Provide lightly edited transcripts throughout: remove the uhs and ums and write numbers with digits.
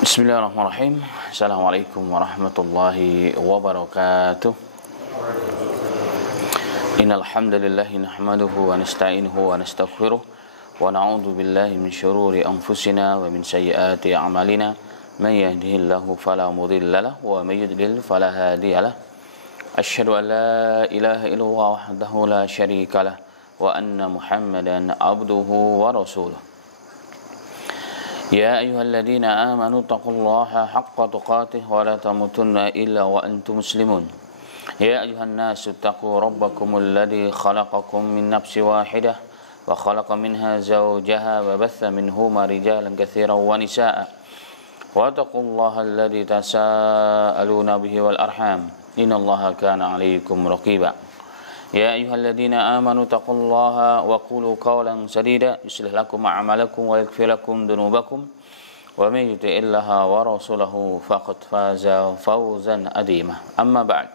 Bismillahirrahmanirrahim. Assalamualaikum warahmatullahi wabarakatuh. Innal hamdalillah nahmaduhu wa nasta'inuhu wa nastaghfiruh wa na'udzu billahi min shururi anfusina wa min sayyiati a'malina. Man yahdihillahu fala mudilla lahu wa may yudlil fala hadiya lahu. Asyhadu an la ilaha illallah wahdahu la syarika lah wa anna Muhammadan abduhu wa rasuluh. يا أيها الذين آمنوا اتقوا الله حق تقاته ولا تموتن إلا وأنتم مسلمون يا أيها الناس اتقوا ربكم الذي خلقكم من نفس واحدة وخلق منها زوجها وبث منهما رجالا كثيرا ونساء واتقوا الله الذي تساءلون به والأرحام إن الله كان عليكم رقيبا يا أيها الذين آمنوا اتقوا الله وقولوا قولا سديدا يصلح لكم أعمالكم ويغفر لكم ذنوبكم ومن يطع الله ورسوله فقد فاز فوزا عظيما أما بعد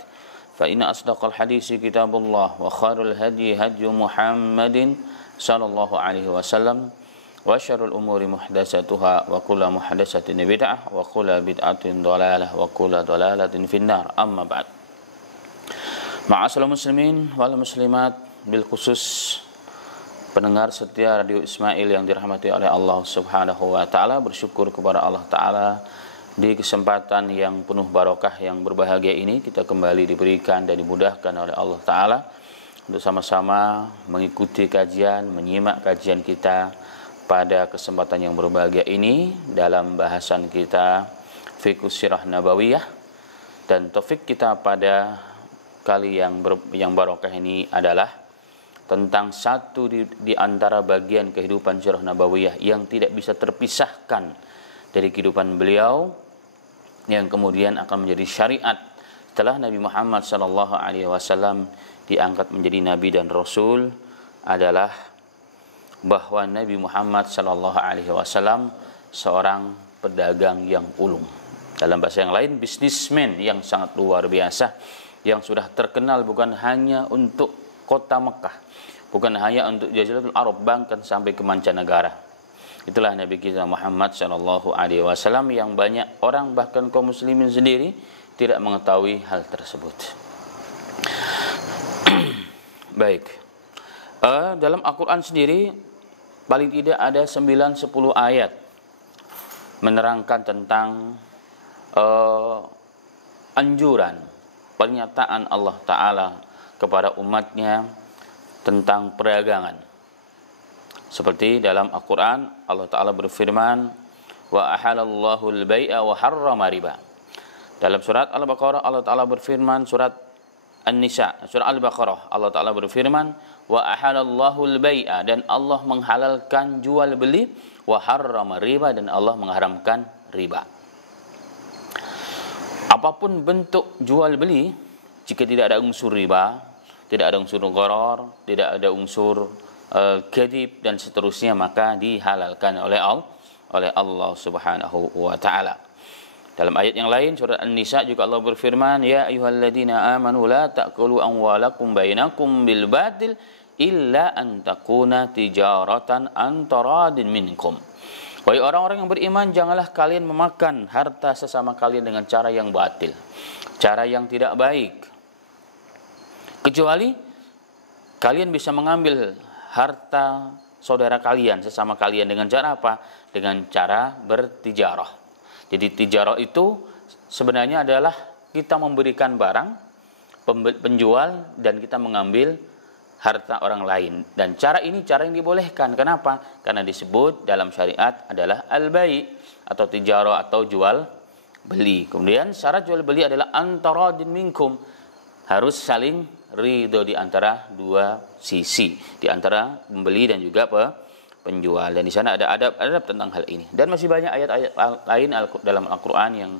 فإن أصدق الحديث كتاب الله وخير الهدي هدي محمد صلى الله عليه وسلم وشر الأمور محدثاتها وكل محدثة بدعة وكل بدعة ضلالة وكل ضلالة في النار أما بعد. Ma'asyiral muslimin wal muslimat, bil khusus pendengar setia Radio Ismail yang dirahmati oleh Allah Subhanahu wa taala, bersyukur kepada Allah taala di kesempatan yang penuh barokah yang berbahagia ini kita kembali diberikan dan dimudahkan oleh Allah taala untuk sama-sama mengikuti kajian, menyimak kajian kita pada kesempatan yang berbahagia ini dalam bahasan kita Fiqh Sirah Nabawiyah, dan topik kita pada kali yang barokah ini adalah tentang satu di antara bagian kehidupan sirah nabawiyah yang tidak bisa terpisahkan dari kehidupan beliau, yang kemudian akan menjadi syariat setelah Nabi Muhammad SAW diangkat menjadi nabi dan rasul, adalah bahwa Nabi Muhammad SAW seorang pedagang yang ulung, dalam bahasa yang lain bisnismen yang sangat luar biasa, yang sudah terkenal bukan hanya untuk kota Mekah, bukan hanya untuk Jaziratul Arab, bahkan sampai ke mancanegara. Itulah Nabi kita Muhammad SAW yang banyak orang bahkan kaum muslimin sendiri tidak mengetahui hal tersebut. Baik, dalam Al-Quran sendiri paling tidak ada 9-10 ayat menerangkan tentang anjuran, pernyataan Allah Ta'ala kepada umatnya tentang perdagangan. Seperti dalam Al-Quran Allah Ta'ala berfirman, wa ahalallahu al-bai'a wa harrama riba. Dalam surat Al-Baqarah Allah Ta'ala berfirman, surat An-Nisa, surat Al-Baqarah Allah Ta'ala berfirman, wa ahalallahu al-bai'a, dan Allah menghalalkan jual beli, wa harrama riba, dan Allah mengharamkan riba. Apapun bentuk jual beli, jika tidak ada unsur riba, tidak ada unsur gharar, tidak ada unsur kadhib dan seterusnya, maka dihalalkan oleh Allah Subhanahu wa taala. Dalam ayat yang lain surat An-Nisa juga Allah berfirman, ya ayyuhalladzina amanu la ta'kulu amwalakum bainakum bil batil illa an takuna tijaratan an taradin minkum. Wahai orang-orang yang beriman, janganlah kalian memakan harta sesama kalian dengan cara yang batil, cara yang tidak baik, kecuali kalian bisa mengambil harta saudara kalian, sesama kalian, dengan cara apa? Dengan cara bertijarah. Jadi tijarah itu sebenarnya adalah kita memberikan barang, penjual, dan kita mengambil harta orang lain, dan cara ini cara yang dibolehkan. Kenapa? Karena disebut dalam syariat adalah al-bai' atau tijarah atau jual beli. Kemudian syarat jual beli adalah antaradin minkum, harus saling ridho di antara dua sisi, di antara pembeli dan juga penjual, dan di sana ada adab tentang hal ini. Dan masih banyak ayat-ayat lain dalam Al-Quran yang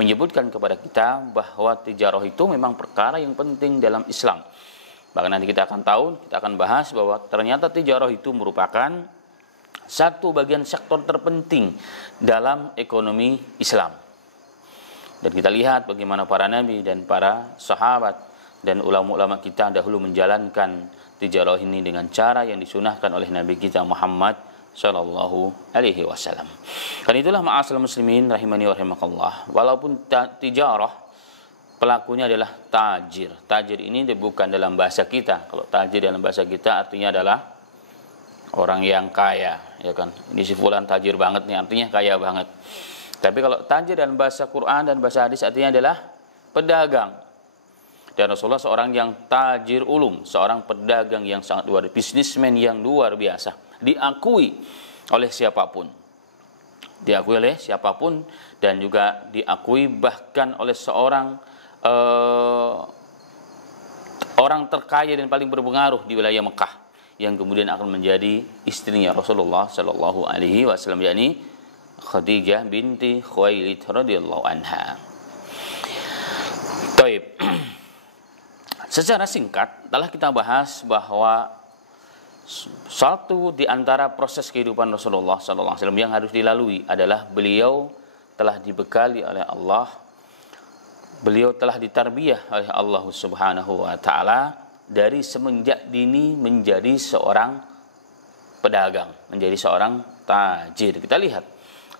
menyebutkan kepada kita bahwa tijarah itu memang perkara yang penting dalam Islam. Bahkan nanti kita akan bahas bahwa ternyata tijarah itu merupakan satu bagian sektor terpenting dalam ekonomi Islam. Dan kita lihat bagaimana para nabi dan para sahabat dan ulama-ulama kita dahulu menjalankan tijarah ini dengan cara yang disunahkan oleh Nabi kita Muhammad Shallallahu Alaihi Wasallam. Karena itulah ma'asal muslimin rahimani wa rahimakallah, walaupun tijarah pelakunya adalah tajir. Tajir ini bukan dalam bahasa kita. Kalau tajir dalam bahasa kita artinya adalah orang yang kaya, ya kan? Ini si fulan tajir banget nih, artinya kaya banget. Tapi kalau tajir dalam bahasa Quran dan bahasa hadis artinya adalah pedagang. Dan Rasulullah seorang yang tajir ulung, seorang pedagang yang sangat luar biasa, bisnismen yang luar biasa, diakui oleh siapapun. Diakui oleh siapapun dan juga diakui bahkan oleh seorang orang terkaya dan paling berpengaruh di wilayah Mekah yang kemudian akan menjadi istrinya Rasulullah Shallallahu Alaihi Wasallam, yakni Khadijah binti Khuwailid radhiyallahu anha. Taib. Secara singkat telah kita bahas bahwa satu di antara proses kehidupan Rasulullah Sallallahu Alaihi Wasallam yang harus dilalui adalah beliau telah dibekali oleh Allah, beliau telah ditarbiyah oleh Allah Subhanahu Wa Taala dari semenjak dini menjadi seorang pedagang, menjadi seorang tajir. Kita lihat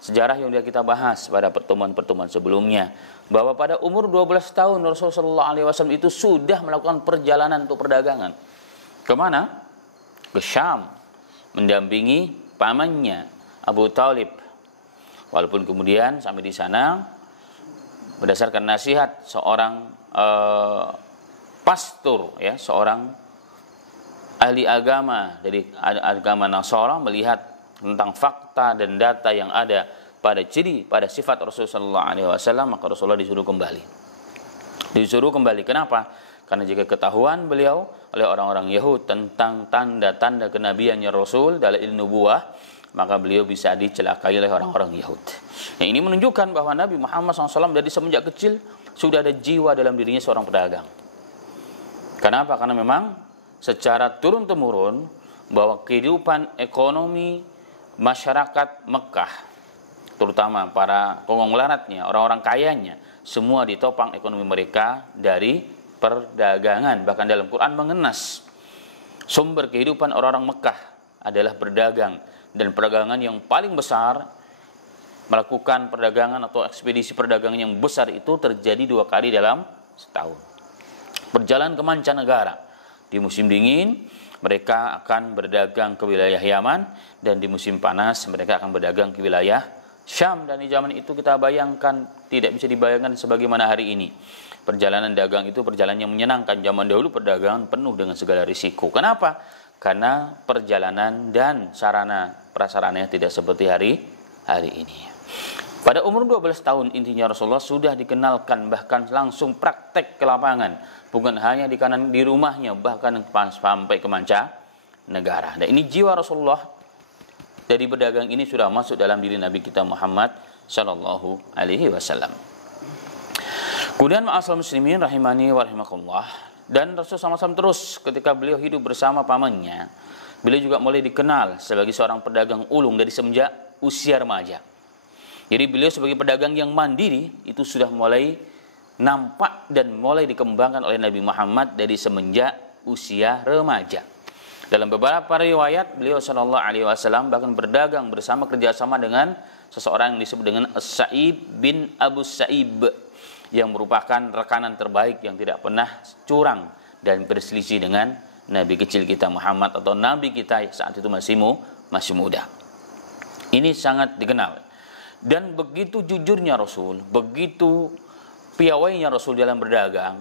sejarah yang kita bahas pada pertemuan-pertemuan sebelumnya, bahwa pada umur 12 tahun Rasulullah SAW itu sudah melakukan perjalanan untuk perdagangan. Kemana? Ke Syam, mendampingi pamannya Abu Talib. Walaupun kemudian sampai di sana berdasarkan nasihat seorang pastor, ya, seorang ahli agama dari agama Nasara, melihat tentang fakta dan data yang ada pada ciri, pada sifat Rasulullah SAW, maka Rasulullah disuruh kembali. Disuruh kembali. Kenapa? Karena jika ketahuan beliau oleh orang-orang Yahud tentang tanda-tanda kenabiannya Rasul dalam ilmu nubuwah, maka beliau bisa dicelakai oleh orang-orang Yahud. Nah, ini menunjukkan bahwa Nabi Muhammad SAW dari semenjak kecil sudah ada jiwa dalam dirinya seorang pedagang. Kenapa? Karena memang secara turun-temurun bahwa kehidupan ekonomi masyarakat Mekah, terutama para konglomeratnya, orang-orang kayanya, semua ditopang ekonomi mereka dari perdagangan. Bahkan dalam Quran mengenas sumber kehidupan orang-orang Mekah adalah berdagang, dan perdagangan yang paling besar, melakukan perdagangan atau ekspedisi perdagangan yang besar itu terjadi 2 kali dalam setahun. Perjalanan ke mancanegara. Di musim dingin mereka akan berdagang ke wilayah Yaman, dan di musim panas mereka akan berdagang ke wilayah Syam. Dan di zaman itu kita bayangkan, tidak bisa dibayangkan sebagaimana hari ini. Perjalanan dagang itu perjalanan yang menyenangkan. Zaman dahulu perdagangan penuh dengan segala risiko. Kenapa? Karena perjalanan dan sarana prasarananya tidak seperti hari ini. Pada umur 12 tahun intinya Rasulullah sudah dikenalkan, bahkan langsung praktek ke lapangan, bukan hanya di rumahnya, bahkan sampai ke mancanegara. Dan ini jiwa Rasulullah dari berdagang ini sudah masuk dalam diri Nabi kita Muhammad Sallallahu Alaihi Wasallam. Kemudian ma'asal muslimin rahimani wa rahimakumullah, dan Rasulullah SAW terus ketika beliau hidup bersama pamannya, beliau juga mulai dikenal sebagai seorang pedagang ulung dari semenjak usia remaja. Jadi beliau sebagai pedagang yang mandiri itu sudah mulai nampak dan mulai dikembangkan oleh Nabi Muhammad dari semenjak usia remaja. Dalam beberapa riwayat beliau Shallallahu Alaihi Wasallam bahkan berdagang bersama, kerjasama dengan seseorang yang disebut dengan As-Sa'ib bin Abu Sa'ib, yang merupakan rekanan terbaik yang tidak pernah curang dan berselisih dengan Nabi kecil kita Muhammad, atau Nabi kita saat itu masih muda. Ini sangat dikenal. Dan begitu jujurnya Rasul, begitu piawainya Rasul dalam berdagang,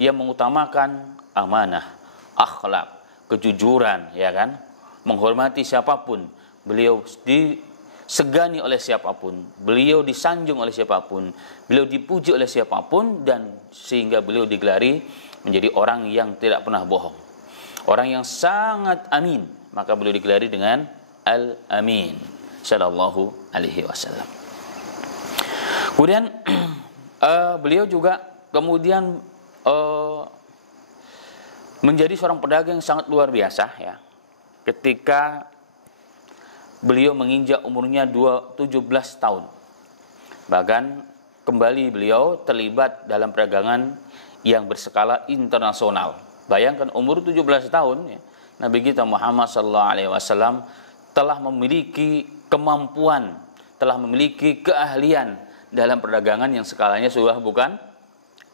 yang mengutamakan amanah, akhlak, kejujuran, ya kan, menghormati siapapun, beliau disegani oleh siapapun, beliau disanjung oleh siapapun, beliau dipuji oleh siapapun, dan sehingga beliau digelari menjadi orang yang tidak pernah bohong, orang yang sangat amin, maka beliau digelari dengan Al-Amin Sallallahu Alaihi Wasallam. Kemudian beliau juga kemudian menjadi seorang pedagang yang sangat luar biasa, ya, ketika beliau menginjak umurnya 17 tahun. Bahkan kembali beliau terlibat dalam perdagangan yang berskala internasional. Bayangkan umur 17 tahun, ya, Nabi kita Muhammad SAW telah memiliki kemampuan, telah memiliki keahlian dalam perdagangan yang skalanya sudah bukan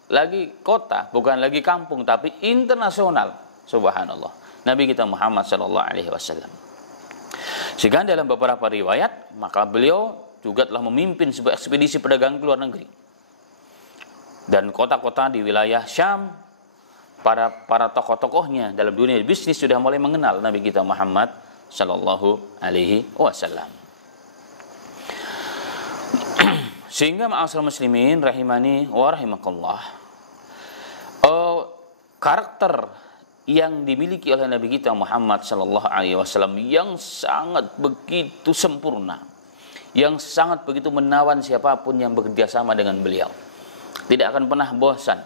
lagi kota, bukan lagi kampung, tapi internasional. Subhanallah. Nabi kita Muhammad sallallahu alaihi wasallam. Sehingga dalam beberapa riwayat, maka beliau juga telah memimpin sebuah ekspedisi perdagangan ke luar negeri. Dan kota-kota di wilayah Syam, para tokoh-tokohnya dalam dunia bisnis sudah mulai mengenal Nabi kita Muhammad sallallahu alaihi wasallam. Sehingga ma'asyiral muslimin rahimani wa rahimakallah, karakter yang dimiliki oleh Nabi kita Muhammad sallallahu alaihi wasallam yang sangat begitu sempurna, yang sangat begitu menawan siapapun yang bekerja sama dengan beliau. Tidak akan pernah bosan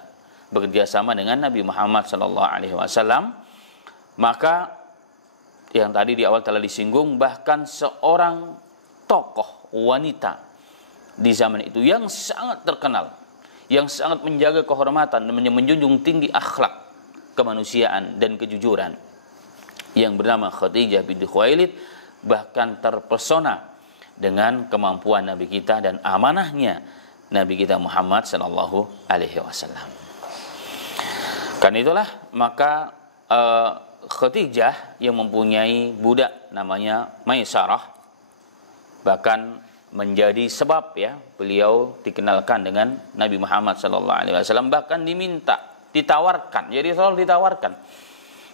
bekerja sama dengan Nabi Muhammad sallallahu alaihi wasallam. Maka yang tadi di awal telah disinggung, bahkan seorang tokoh wanita di zaman itu yang sangat terkenal, yang sangat menjaga kehormatan dan menjunjung tinggi akhlak kemanusiaan dan kejujuran, yang bernama Khadijah binti Khuwailid, bahkan terpesona dengan kemampuan Nabi kita dan amanahnya Nabi kita Muhammad sallallahu alaihi wasallam. Karena itulah maka Khadijah yang mempunyai budak namanya Maisarah bahkan menjadi sebab ya beliau dikenalkan dengan Nabi Muhammad sallallahu alaihi wasallam, bahkan ditawarkan. Jadi selalu ditawarkan.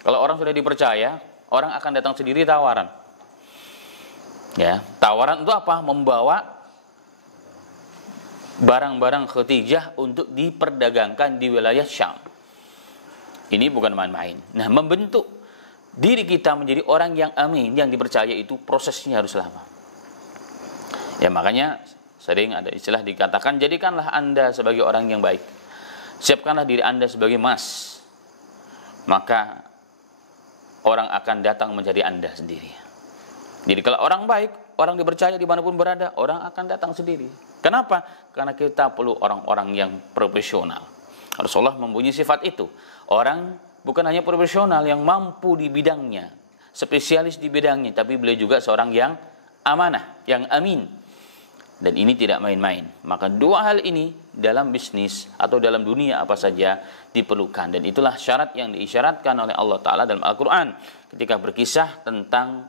Kalau orang sudah dipercaya, orang akan datang sendiri tawaran. Ya, tawaran itu apa? Membawa barang-barang Khadijah untuk diperdagangkan di wilayah Syam. Ini bukan main-main. Nah, membentuk diri kita menjadi orang yang amin, yang dipercaya itu prosesnya harus lama. Ya, makanya sering ada istilah dikatakan, jadikanlah Anda sebagai orang yang baik. Siapkanlah diri Anda sebagai emas. Maka orang akan datang mencari Anda sendiri. Jadi kalau orang baik, orang dipercaya dimanapun berada, orang akan datang sendiri. Kenapa? Karena kita perlu orang-orang yang profesional. Rasulullah mempunyai sifat itu. Orang bukan hanya profesional yang mampu di bidangnya, spesialis di bidangnya, tapi beliau juga seorang yang amanah, yang amin. Dan ini tidak main-main. Maka dua hal ini dalam bisnis atau dalam dunia apa saja diperlukan. Dan itulah syarat yang diisyaratkan oleh Allah Ta'ala dalam Al-Quran ketika berkisah tentang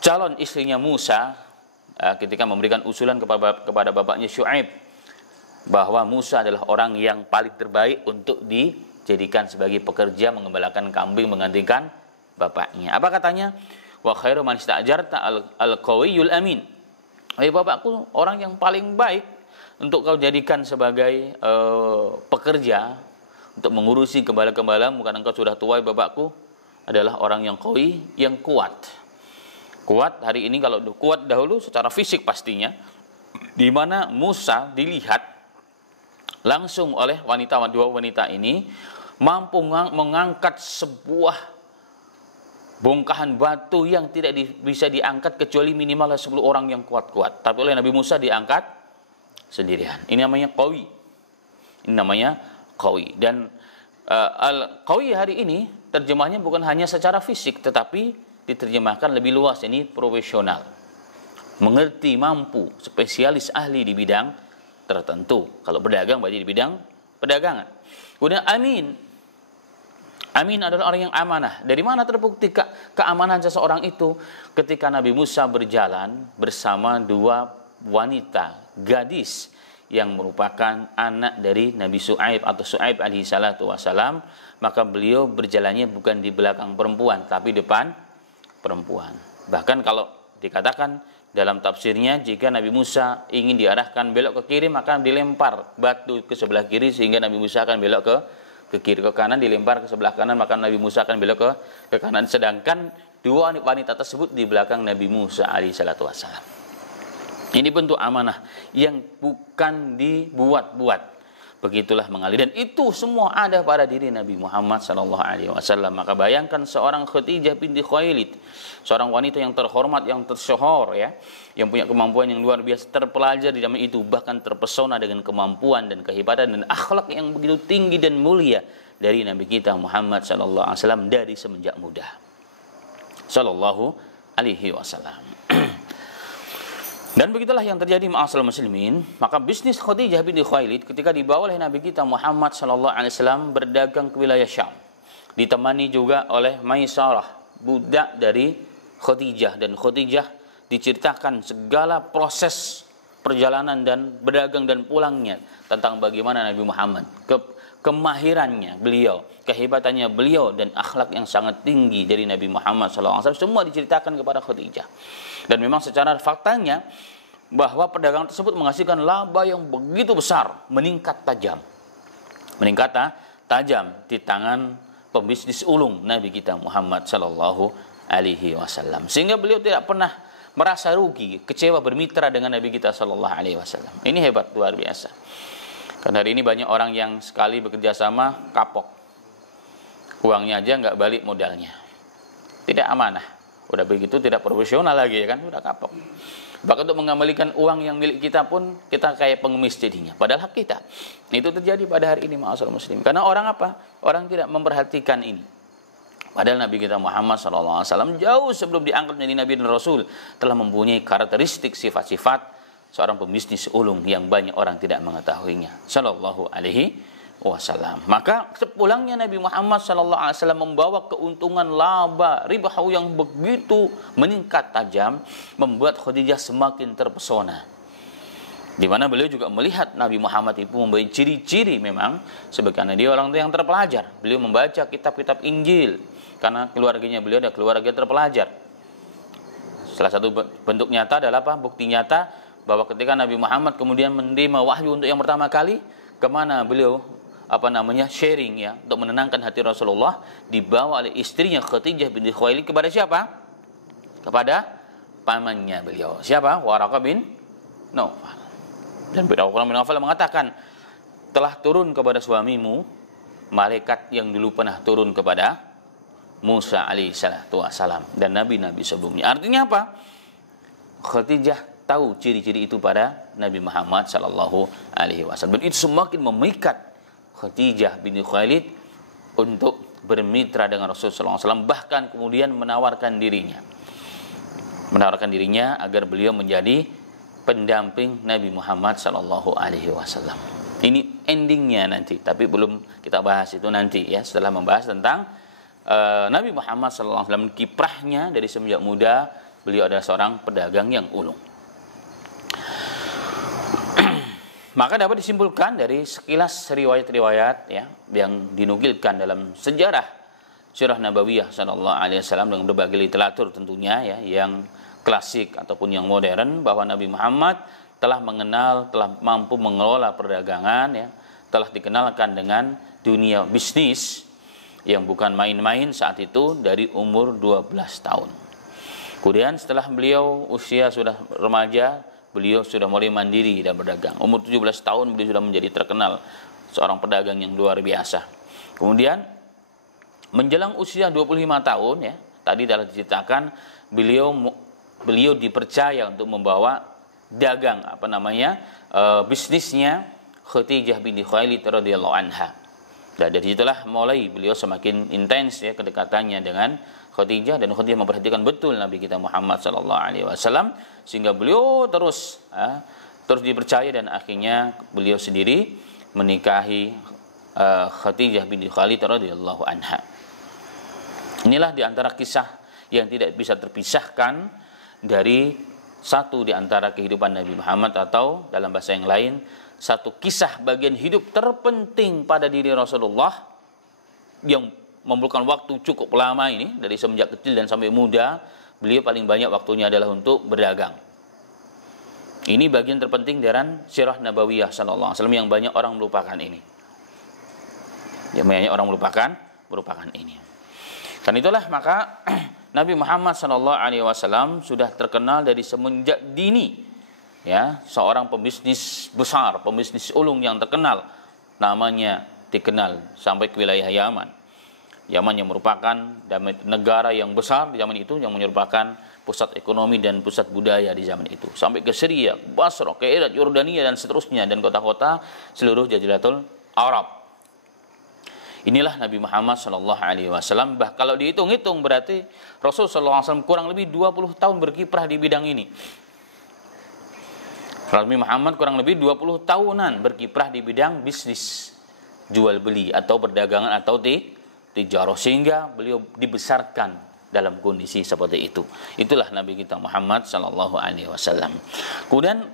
calon istrinya Musa ketika memberikan usulan kepada bapaknya Syuaib bahwa Musa adalah orang yang paling terbaik untuk dijadikan sebagai pekerja mengembalakan kambing menggantikan bapaknya. Apa katanya? Wa khairu man ista'jarta al-qawiyul amin. Wahai bapakku, orang yang paling baik untuk kau jadikan sebagai pekerja untuk mengurusi gembala-gembalamu karena engkau sudah tua, bapakku, adalah orang yang qawi, yang kuat. Kuat hari ini, kalau kuat dahulu secara fisik pastinya, di mana Musa dilihat langsung oleh dua wanita ini mampu mengangkat sebuah bongkahan batu yang tidak bisa diangkat kecuali minimal 10 orang yang kuat-kuat. Tapi oleh Nabi Musa diangkat sendirian. Ini namanya qawi. Ini namanya qawi. Dan al-qawi hari ini terjemahnya bukan hanya secara fisik, tetapi diterjemahkan lebih luas. Ini profesional. Mengerti, mampu, spesialis, ahli di bidang tertentu. Kalau berdagang berarti di bidang perdagangan. Kemudian amin. Amin adalah orang yang amanah. Dari mana terbukti keamanan seseorang itu? Ketika Nabi Musa berjalan bersama dua wanita, gadis yang merupakan anak dari Nabi Syuaib atau Syuaib alaihi salatu wasalam, maka beliau berjalannya bukan di belakang perempuan, tapi depan perempuan. Bahkan kalau dikatakan dalam tafsirnya, jika Nabi Musa ingin diarahkan belok ke kiri, maka dilempar batu ke sebelah kiri sehingga Nabi Musa akan belok ke kiri, ke kanan dilempar ke sebelah kanan, maka Nabi Musa akan belok ke kanan. Sedangkan dua wanita tersebut di belakang Nabi Musa alaihi salatu wassalam. Ini bentuk amanah yang bukan dibuat-buat. Begitulah mengalir, dan itu semua ada pada diri Nabi Muhammad sallallahu alaihi wasallam. Maka bayangkan seorang Khadijah binti Khuwailid, seorang wanita yang terhormat, yang tersyuhur ya, yang punya kemampuan yang luar biasa, terpelajar di zaman itu, bahkan terpesona dengan kemampuan dan kehebatan dan akhlak yang begitu tinggi dan mulia dari Nabi kita Muhammad sallallahu alaihi wasallam dari semenjak muda. sallallahu alaihi wasallam. Dan begitulah yang terjadi ma'asyiral muslimin. Maka bisnis Khadijah binti Khuwailid ketika dibawa oleh Nabi kita Muhammad sallallahu alaihi wasallam berdagang ke wilayah Syam, ditemani juga oleh Maisarah, budak dari Khadijah, dan Khadijah diceritakan segala proses perjalanan dan berdagang dan pulangnya, tentang bagaimana Nabi Muhammad, kemahirannya beliau, kehebatannya beliau, dan akhlak yang sangat tinggi dari Nabi Muhammad SAW, semua diceritakan kepada Khadijah. Dan memang secara faktanya bahwa perdagangan tersebut menghasilkan laba yang begitu besar, meningkat tajam di tangan pembisnis ulung Nabi kita Muhammad sallallahu alaihi wasallam, sehingga beliau tidak pernah merasa rugi, kecewa bermitra dengan Nabi kita sallallahu alaihi wasallam. Ini hebat, luar biasa. Karena hari ini banyak orang yang sekali bekerja sama kapok, uangnya aja nggak balik modalnya, tidak amanah, udah begitu tidak profesional lagi, ya kan, udah kapok. Bahkan untuk mengembalikan uang yang milik kita pun kita kayak pengemis jadinya, padahal hak kita. Itu terjadi pada hari ini ma'asyiral muslim. Karena orang apa? Orang tidak memperhatikan ini. Padahal Nabi kita Muhammad SAW jauh sebelum diangkat menjadi Nabi dan Rasul telah mempunyai karakteristik sifat-sifat seorang pembisnis ulung yang banyak orang tidak mengetahuinya, sallallahu alaihi wasallam. Maka sepulangnya Nabi Muhammad sallallahu alaihi wasallam membawa keuntungan laba ribahu yang begitu meningkat tajam, membuat Khadijah semakin terpesona. Di mana beliau juga melihat Nabi Muhammad itu mempunyai ciri-ciri, memang sebagaimana dia orang yang terpelajar. Beliau membaca kitab-kitab Injil karena keluarganya beliau adalah keluarga terpelajar. Salah satu bentuk nyata adalah apa? Bukti nyata bahwa ketika Nabi Muhammad kemudian menerima wahyu untuk yang pertama kali, kemana beliau sharing ya, untuk menenangkan hati Rasulullah, dibawa oleh istrinya Khadijah binti Khuwailid kepada siapa? Kepada pamannya beliau. Siapa? Waraqah bin Naufal. Dan Waraqah bin Naufal mengatakan, telah turun kepada suamimu malaikat yang dulu pernah turun kepada Musa alaihissalatu wassalam dan nabi-nabi sebelumnya. Artinya apa? Khadijah tahu ciri-ciri itu pada Nabi Muhammad sallallahu alaihi wasallam. Dan itu semakin memikat Khadijah binti Khuwailid untuk bermitra dengan Rasulullah SAW, bahkan kemudian menawarkan dirinya agar beliau menjadi pendamping Nabi Muhammad sallallahu alaihi wasallam. Ini endingnya nanti, tapi belum kita bahas itu nanti ya, setelah membahas tentang Nabi Muhammad sallallahu alaihi wasallam, kiprahnya dari semenjak muda beliau adalah seorang pedagang yang ulung. Maka dapat disimpulkan dari sekilas riwayat-riwayat ya yang dinukilkan dalam sejarah sirah nabawiyah sallallahu alaihi wasallam dengan berbagai literatur tentunya ya, yang klasik ataupun yang modern, bahwa Nabi Muhammad telah mampu mengelola perdagangan ya, telah dikenalkan dengan dunia bisnis yang bukan main-main saat itu dari umur 12 tahun. Kemudian setelah beliau usia sudah remaja, beliau sudah mulai mandiri dan berdagang. Umur 17 tahun beliau sudah menjadi terkenal seorang pedagang yang luar biasa. Kemudian menjelang usia 25 tahun ya, tadi telah diceritakan beliau dipercaya untuk membawa dagang bisnisnya Khadijah binti Khuwailid radhiyallahu anha. Dan dari situlah mulai beliau semakin intens ya kedekatannya dengan Khadijah, dan Khadijah memperhatikan betul Nabi kita Muhammad sallallahu alaihi wasallam, sehingga beliau terus dipercaya, dan akhirnya beliau sendiri menikahi Khadijah binti Khuwailid radhiyallahu anha. Inilah di antara kisah yang tidak bisa terpisahkan dari satu di antara kehidupan Nabi Muhammad, atau dalam bahasa yang lain, satu kisah bagian hidup terpenting pada diri Rasulullah yang memerlukan waktu cukup lama ini, dari semenjak kecil dan sampai muda, beliau paling banyak waktunya adalah untuk berdagang. Ini bagian terpenting dari sirah nabawiyah sallallahu alaihi wasallam yang banyak orang melupakan ini. Yang banyak orang melupakan ini. Dan itulah maka Nabi Muhammad sallallahu alaihi wasallam sudah terkenal dari semenjak dini. Ya, seorang pembisnis besar, pembisnis ulung yang terkenal, namanya dikenal sampai ke wilayah Yaman. Yaman yang merupakan negara yang besar di zaman itu, yang merupakan pusat ekonomi dan pusat budaya di zaman itu. Sampai ke Syria, Basra, ke Irak, Yordania dan seterusnya, dan kota-kota seluruh Jaziratul Arab. Inilah Nabi Muhammad SAW. Kalau dihitung-hitung berarti Rasul SAW kurang lebih 20 tahun berkiprah di bidang ini. Nabi Muhammad kurang lebih 20 tahunan berkiprah di bidang bisnis, jual beli atau perdagangan atau tijarah, sehingga beliau dibesarkan dalam kondisi seperti itu. Itulah Nabi kita Muhammad SAW. Kemudian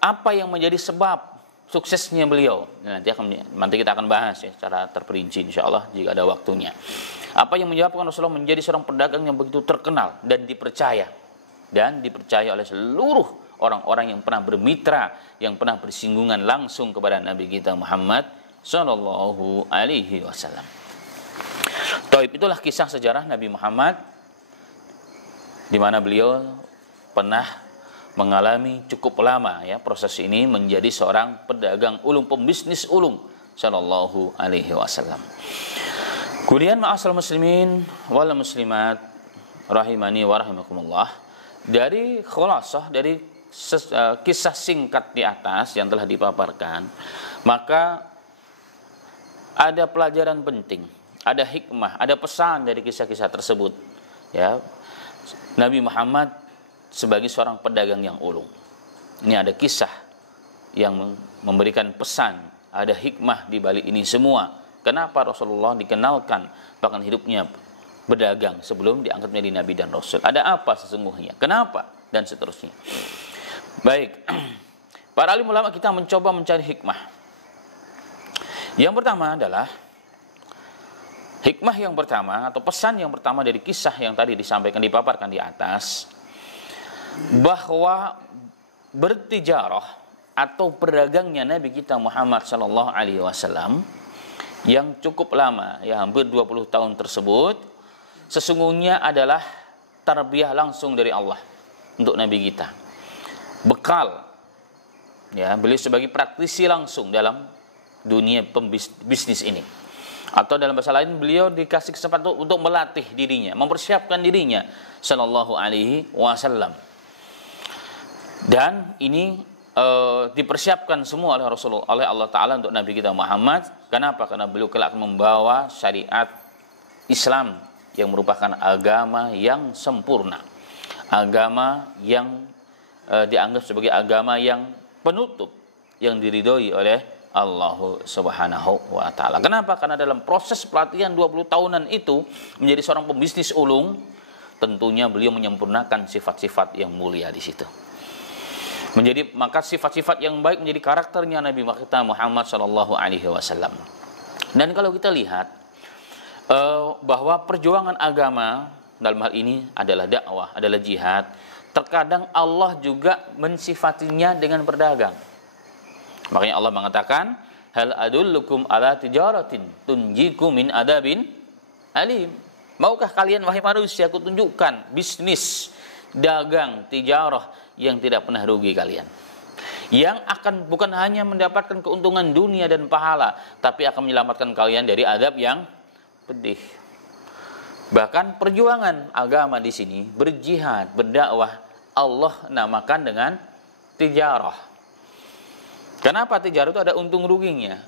apa yang menjadi sebab suksesnya beliau? Nanti kita akan bahas ya secara terperinci insyaallah jika ada waktunya. Apa yang menyebabkan Rasulullah menjadi seorang pedagang yang begitu terkenal dan dipercaya oleh seluruh orang-orang yang pernah bermitra, yang pernah bersinggungan langsung kepada Nabi kita Muhammad sallallahu alaihi wasallam. Taib, itulah kisah sejarah Nabi Muhammad di mana beliau pernah mengalami cukup lama ya proses ini menjadi seorang pedagang ulung, pembisnis ulung sallallahu alaihi wasallam. Kemudian ma'asal muslimin wal muslimat rahimani wa rahimakumullah, dari khulasah dari kisah singkat di atas yang telah dipaparkan, maka ada pelajaran penting, ada hikmah, ada pesan dari kisah-kisah tersebut. Ya, Nabi Muhammad sebagai seorang pedagang yang ulung. Ini ada kisah yang memberikan pesan, ada hikmah di balik ini semua. Kenapa Rasulullah dikenalkan bahkan hidupnya berdagang sebelum diangkat menjadi Nabi dan Rasul? Ada apa sesungguhnya? Kenapa? Dan seterusnya. Baik, para alim ulama kita mencoba mencari hikmah. Yang pertama adalah hikmah yang pertama atau pesan yang pertama dari kisah yang tadi disampaikan, dipaparkan di atas, bahwa bertijarah atau perdagangnya Nabi kita Muhammad sallallahu alaihi wasallam yang cukup lama, ya hampir 20 tahun tersebut, sesungguhnya adalah tarbiyah langsung dari Allah untuk Nabi kita. Bekal, ya, beliau sebagai praktisi langsung dalam dunia bisnis ini, atau dalam bahasa lain beliau dikasih kesempatan untuk melatih dirinya, mempersiapkan dirinya sallallahu alaihi wasallam. Dan ini dipersiapkan semua oleh Rasulullah, oleh Allah Ta'ala untuk Nabi kita Muhammad. Kenapa? Karena beliau kelak membawa syariat Islam yang merupakan agama yang sempurna, agama yang dianggap sebagai agama yang penutup, yang diridhoi oleh Allah Subhanahu wa Ta'ala. Kenapa? Karena dalam proses pelatihan 20 tahunan itu menjadi seorang pembisnis ulung, tentunya beliau menyempurnakan sifat-sifat yang mulia di situ. Maka sifat-sifat yang baik menjadi karakternya Nabi kita Muhammad sallallahu alaihi wasallam. Dan kalau kita lihat bahwa perjuangan agama dalam hal ini adalah dakwah, adalah jihad, terkadang Allah juga mensifatinya dengan berdagang. Makanya Allah mengatakan, hal adullukum ala tijaratin tunjikum min adabin alim. Maukah kalian wahai manusia, aku tunjukkan bisnis, dagang, tijarah yang tidak pernah rugi kalian, yang akan bukan hanya mendapatkan keuntungan dunia dan pahala, tapi akan menyelamatkan kalian dari adab yang pedih. Bahkan perjuangan agama di sini, berjihad, berdakwah, Allah namakan dengan tijarah. Kenapa tijarah itu ada untung ruginya?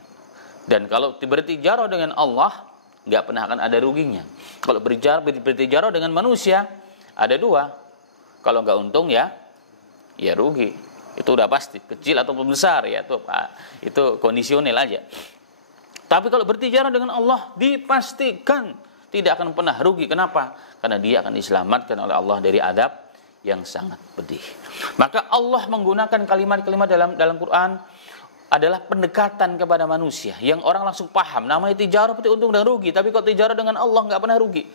Dan kalau bertijarah dengan Allah, nggak pernah akan ada ruginya. Kalau bertijarah dengan manusia, ada dua. Kalau nggak untung ya rugi. Itu udah pasti, kecil ataupun besar ya, itu kondisional aja. Tapi kalau bertijarah dengan Allah, dipastikan tidak akan pernah rugi. Kenapa? Karena dia akan diselamatkan oleh Allah dari adab yang sangat pedih. Maka Allah menggunakan kalimat-kalimat dalam Quran adalah pendekatan kepada manusia yang orang langsung paham. Namanya tijarah berarti untung dan rugi. Tapi kalau tijarah dengan Allah nggak pernah rugi.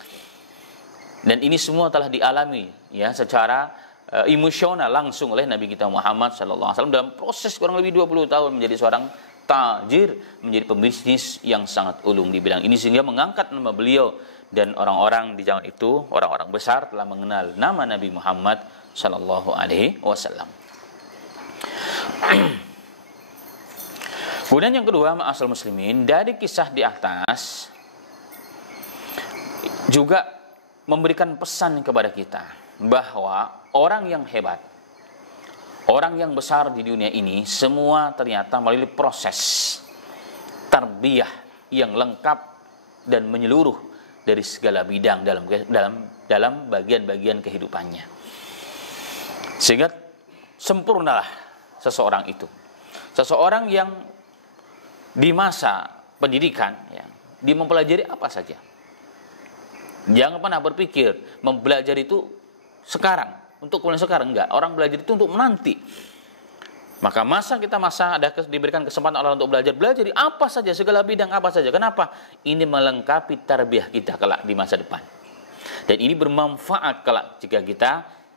Dan ini semua telah dialami ya secara emosional langsung oleh Nabi kita Muhammad SAW dalam proses kurang lebih 20 tahun menjadi seorang tajir, menjadi pembisnis yang sangat ulung di bidang ini, sehingga mengangkat nama beliau, dan orang-orang di zaman itu, orang-orang besar telah mengenal nama Nabi Muhammad sallallahu alaihi wasallam. Kemudian yang kedua, ma'asal muslimin, dari kisah di atas juga memberikan pesan kepada kita bahwa orang yang hebat, orang yang besar di dunia ini semua ternyata melalui proses tarbiyah yang lengkap dan menyeluruh dari segala bidang dalam bagian-bagian kehidupannya. Sehingga sempurnalah seseorang itu. Seseorang yang di masa pendidikan ya, dia mempelajari apa saja. Jangan pernah berpikir mempelajari itu sekarang, untuk kemudian sekarang, enggak. Orang belajar itu untuk menanti. Maka diberikan kesempatan Allah untuk belajar di apa saja, segala bidang apa saja. Kenapa? Ini melengkapi tarbiyah kita kelak di masa depan. Dan ini bermanfaat kelak jika kita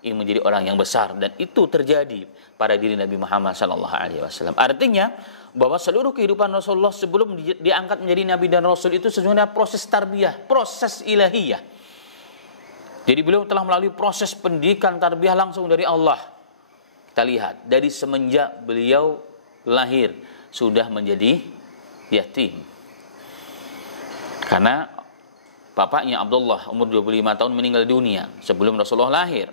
ingin menjadi orang yang besar, dan itu terjadi pada diri Nabi Muhammad SAW. Artinya bahwa seluruh kehidupan Rasulullah sebelum diangkat menjadi Nabi dan Rasul itu sesungguhnya proses tarbiyah, proses ilahiyah. Jadi beliau telah melalui proses pendidikan tarbiyah langsung dari Allah. Kita lihat dari semenjak beliau lahir sudah menjadi yatim. Karena bapaknya Abdullah umur 25 tahun meninggal dunia sebelum Rasulullah lahir.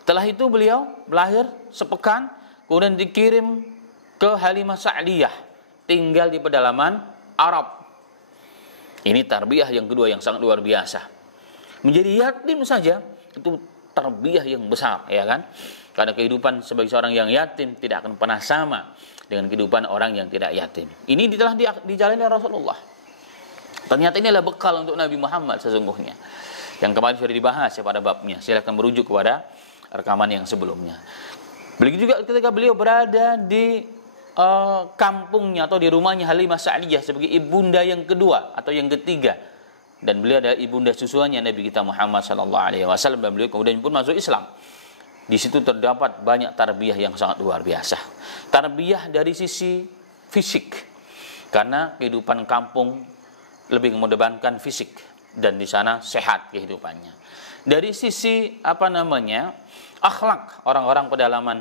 Setelah itu beliau lahir sepekan, kemudian dikirim ke Halimah Sa'diyah, tinggal di pedalaman Arab. Ini tarbiyah yang kedua yang sangat luar biasa. Menjadi yatim saja itu tarbiyah yang besar, ya kan? Karena kehidupan sebagai seorang yang yatim tidak akan pernah sama dengan kehidupan orang yang tidak yatim. Ini telah dijalani oleh Rasulullah. Ternyata ini adalah bekal untuk Nabi Muhammad sesungguhnya. Yang kemarin sudah dibahas ya pada babnya. Silakan merujuk kepada rekaman yang sebelumnya. Begitu juga ketika beliau berada di kampungnya atau di rumahnya Halimah Sa'diyah sebagai ibunda yang kedua atau yang ketiga, dan beliau adalah ibunda susuannya Nabi kita Muhammad SAW, dan beliau kemudian pun masuk Islam. Di situ terdapat banyak tarbiyah yang sangat luar biasa. Tarbiyah dari sisi fisik, karena kehidupan kampung lebih mengedepankan fisik dan di sana sehat kehidupannya. Dari sisi akhlak, orang-orang pedalaman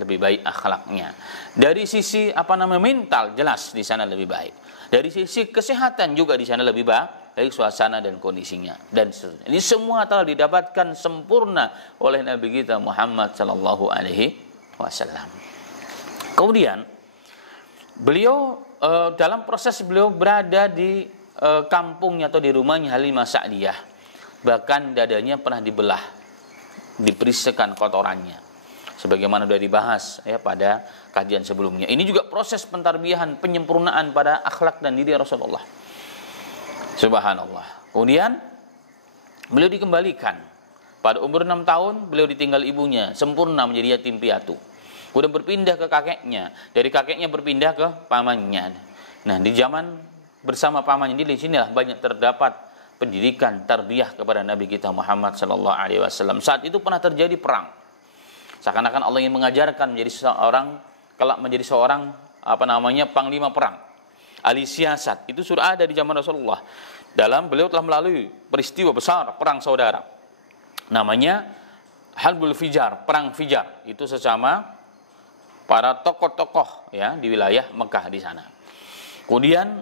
lebih baik akhlaknya. Dari sisi mental, jelas di sana lebih baik. Dari sisi kesehatan juga di sana lebih baik dari suasana dan kondisinya, dan seterusnya. Ini semua telah didapatkan sempurna oleh Nabi kita Muhammad sallallahu alaihi wasallam. Kemudian beliau dalam proses beliau berada di kampungnya atau di rumahnya Halimah Sa'diyah, bahkan dadanya pernah dibelah, diperisikan kotorannya, sebagaimana sudah dibahas ya pada kajian sebelumnya. Ini juga proses pentarbiyahan, penyempurnaan pada akhlak dan diri Rasulullah. Subhanallah. Kemudian beliau dikembalikan. Pada umur 6 tahun beliau ditinggal ibunya, sempurna menjadi yatim piatu. Kemudian berpindah ke kakeknya, dari kakeknya berpindah ke pamannya. Nah, di zaman bersama pamannya di sinilah banyak terdapat pendidikan tarbiyah kepada Nabi kita Muhammad sallallahu alaihi wasallam. Saat itu pernah terjadi perang. Seakan-akan Allah ingin mengajarkan menjadi seorang panglima perang. Ahli siasat itu sudah ada di zaman Rasulullah. Beliau telah melalui peristiwa besar perang saudara. Namanya Harbul Fijar, perang Fijar. Itu sesama para tokoh-tokoh ya di wilayah Mekah di sana. Kemudian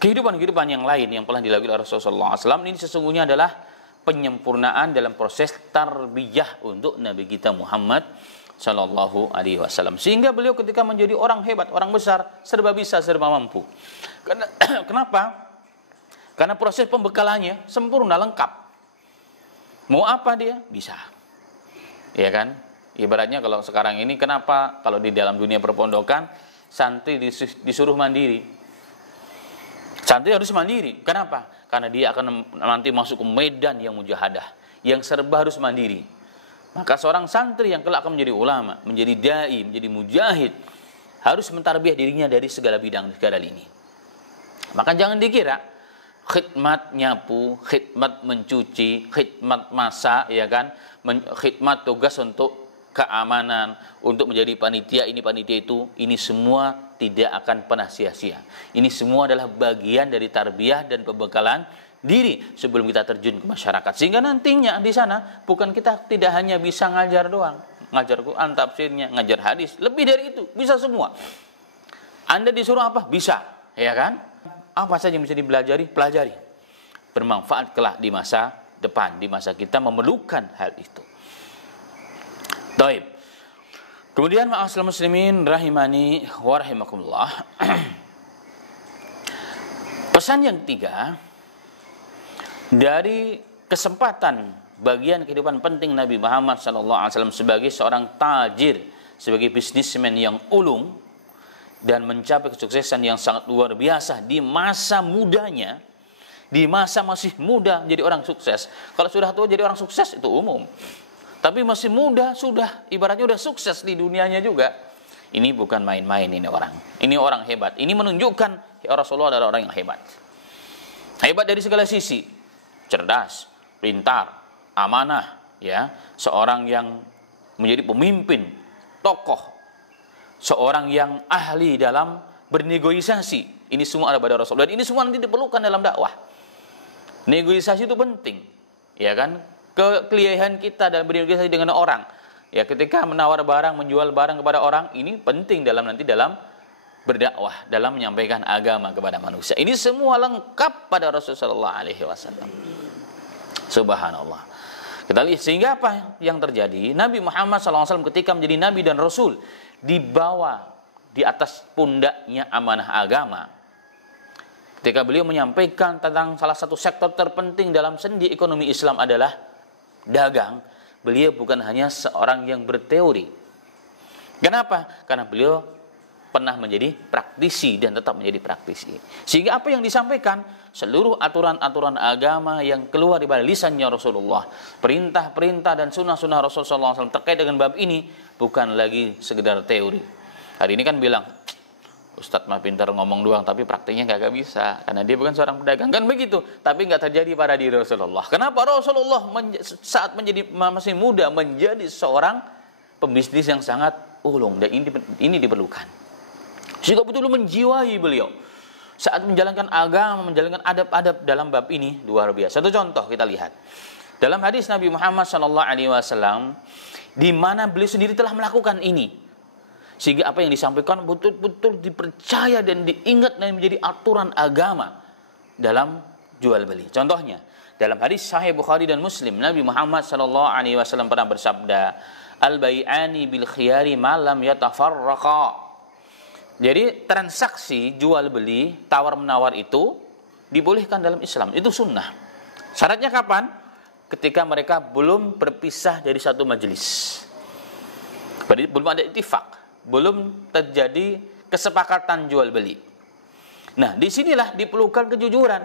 kehidupan yang lain yang pernah dilalui oleh Rasulullah SAW ini sesungguhnya adalah penyempurnaan dalam proses tarbiyah untuk Nabi kita Muhammad Sallallahu Alaihi Wasallam, sehingga beliau ketika menjadi orang hebat, orang besar, serba bisa, serba mampu. Kenapa? Karena proses pembekalannya sempurna, lengkap. Mau apa dia bisa, ya kan? Ibaratnya kalau sekarang ini, kenapa kalau di dalam dunia perpondokan santri disuruh mandiri? Santri harus mandiri. Kenapa? Karena dia akan nanti masuk ke medan yang mujahadah, yang serba harus mandiri. Maka seorang santri yang kelak akan menjadi ulama, menjadi dai, menjadi mujahid, harus mentarbiyah dirinya dari segala bidang, segala lini. Maka jangan dikira khidmat nyapu, khidmat mencuci, khidmat masak, ya kan, khidmat tugas untuk keamanan, untuk menjadi panitia ini panitia itu, ini semua tidak akan pernah sia-sia. Ini semua adalah bagian dari tarbiyah dan pembekalan diri sebelum kita terjun ke masyarakat, sehingga nantinya di sana bukan kita tidak hanya bisa ngajar doang, ngajar Quran, tafsirnya, ngajar hadis, lebih dari itu, bisa semua. Anda disuruh apa? Bisa, ya kan? Apa saja yang bisa dipelajari, pelajari. Bermanfaat kelak di masa depan, di masa kita memerlukan hal itu. Baik. Kemudian ma'asyiral muslimin rahimani wa rahimakumullah. Alasan yang ketiga, dari kesempatan bagian kehidupan penting Nabi Muhammad SAW sebagai seorang tajir, sebagai bisnismen yang ulung dan mencapai kesuksesan yang sangat luar biasa di masa mudanya, di masa masih muda jadi orang sukses. Kalau sudah tua jadi orang sukses itu umum. Tapi masih muda sudah ibaratnya sudah sukses di dunianya juga. Ini bukan main-main ini orang. Ini orang hebat. Ini menunjukkan ya Rasulullah adalah orang yang hebat. Hebat dari segala sisi. Cerdas, pintar, amanah, ya, seorang yang menjadi pemimpin, tokoh, seorang yang ahli dalam bernegosiasi. Ini semua ada pada Rasulullah. Dan ini semua nanti diperlukan dalam dakwah. Negosiasi itu penting, ya kan? Kekelihayan kita dalam bernegosiasi dengan orang, ya, ketika menawar barang, menjual barang kepada orang, ini penting dalam berdakwah, dalam menyampaikan agama kepada manusia. Ini semua lengkap pada Rasulullah SAW. Subhanallah. Kita lihat sehingga apa yang terjadi? Nabi Muhammad SAW ketika menjadi Nabi dan Rasul, dibawa di atas pundaknya amanah agama. Ketika beliau menyampaikan tentang salah satu sektor terpenting dalam sendi ekonomi Islam adalah dagang, beliau bukan hanya seorang yang berteori. Kenapa? Karena beliau pernah menjadi praktisi dan tetap menjadi praktisi. Sehingga apa yang disampaikan, seluruh aturan-aturan agama yang keluar dari lisannya Rasulullah, perintah-perintah dan sunnah-sunnah Rasulullah SAW terkait dengan bab ini bukan lagi sekedar teori. Hari ini kan bilang, Ustadz mah pintar ngomong doang, tapi praktiknya nggak bisa, karena dia bukan seorang pedagang, kan begitu. Tapi nggak terjadi pada diri Rasulullah. Kenapa Rasulullah saat menjadi masih muda menjadi seorang pembisnis yang sangat ulung, dan ini diperlukan. Sehingga betul menjiwai beliau saat menjalankan agama, menjalankan adab-adab dalam bab ini luar biasa. Satu contoh kita lihat dalam hadis Nabi Muhammad SAW, di mana beliau sendiri telah melakukan ini. Sehingga apa yang disampaikan betul-betul dipercaya dan diingat dan menjadi aturan agama dalam jual beli. Contohnya, dalam hadis Sahih Bukhari dan Muslim, Nabi Muhammad SAW pernah bersabda, Al-bai'ani bil khiyari ma lam yatafarraqa. Jadi transaksi jual beli, tawar menawar itu dibolehkan dalam Islam. Itu sunnah. Syaratnya kapan? Ketika mereka belum berpisah dari satu majelis. Belum ada ittifaq. Belum terjadi kesepakatan jual beli. Nah, disinilah diperlukan kejujuran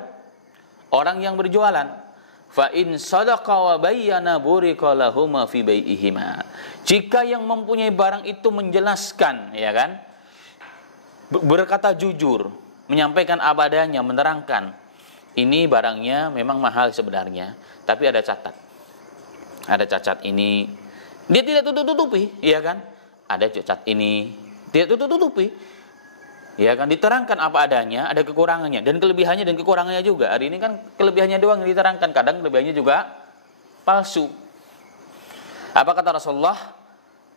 orang yang berjualan. Fa in sadaqa wa bayyana burika lahuma fi bai'ihima. Jika yang mempunyai barang itu menjelaskan, ya kan, berkata jujur, menyampaikan apa adanya, menerangkan, ini barangnya memang mahal sebenarnya, tapi ada catat. Ada cacat ini, dia tidak tutup-tutupi, ya kan? Ada cacat ini, tidak tutup-tutupi, ya kan, diterangkan apa adanya, ada kekurangannya dan kelebihannya dan kekurangannya juga. Hari ini kan kelebihannya doang yang diterangkan, kadang kelebihannya juga palsu. Apa kata Rasulullah?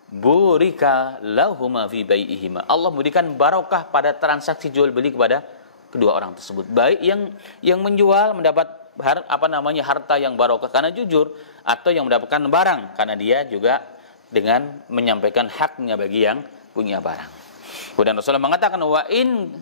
Burika lahuma fi bai'ihima. Allah memberikan barokah pada transaksi jual beli kepada kedua orang tersebut. Baik yang menjual mendapat harta yang barokah karena jujur, atau yang mendapatkan barang karena dia juga dengan menyampaikan haknya bagi yang punya barang. Kemudian Rasulullah mengatakan, wa in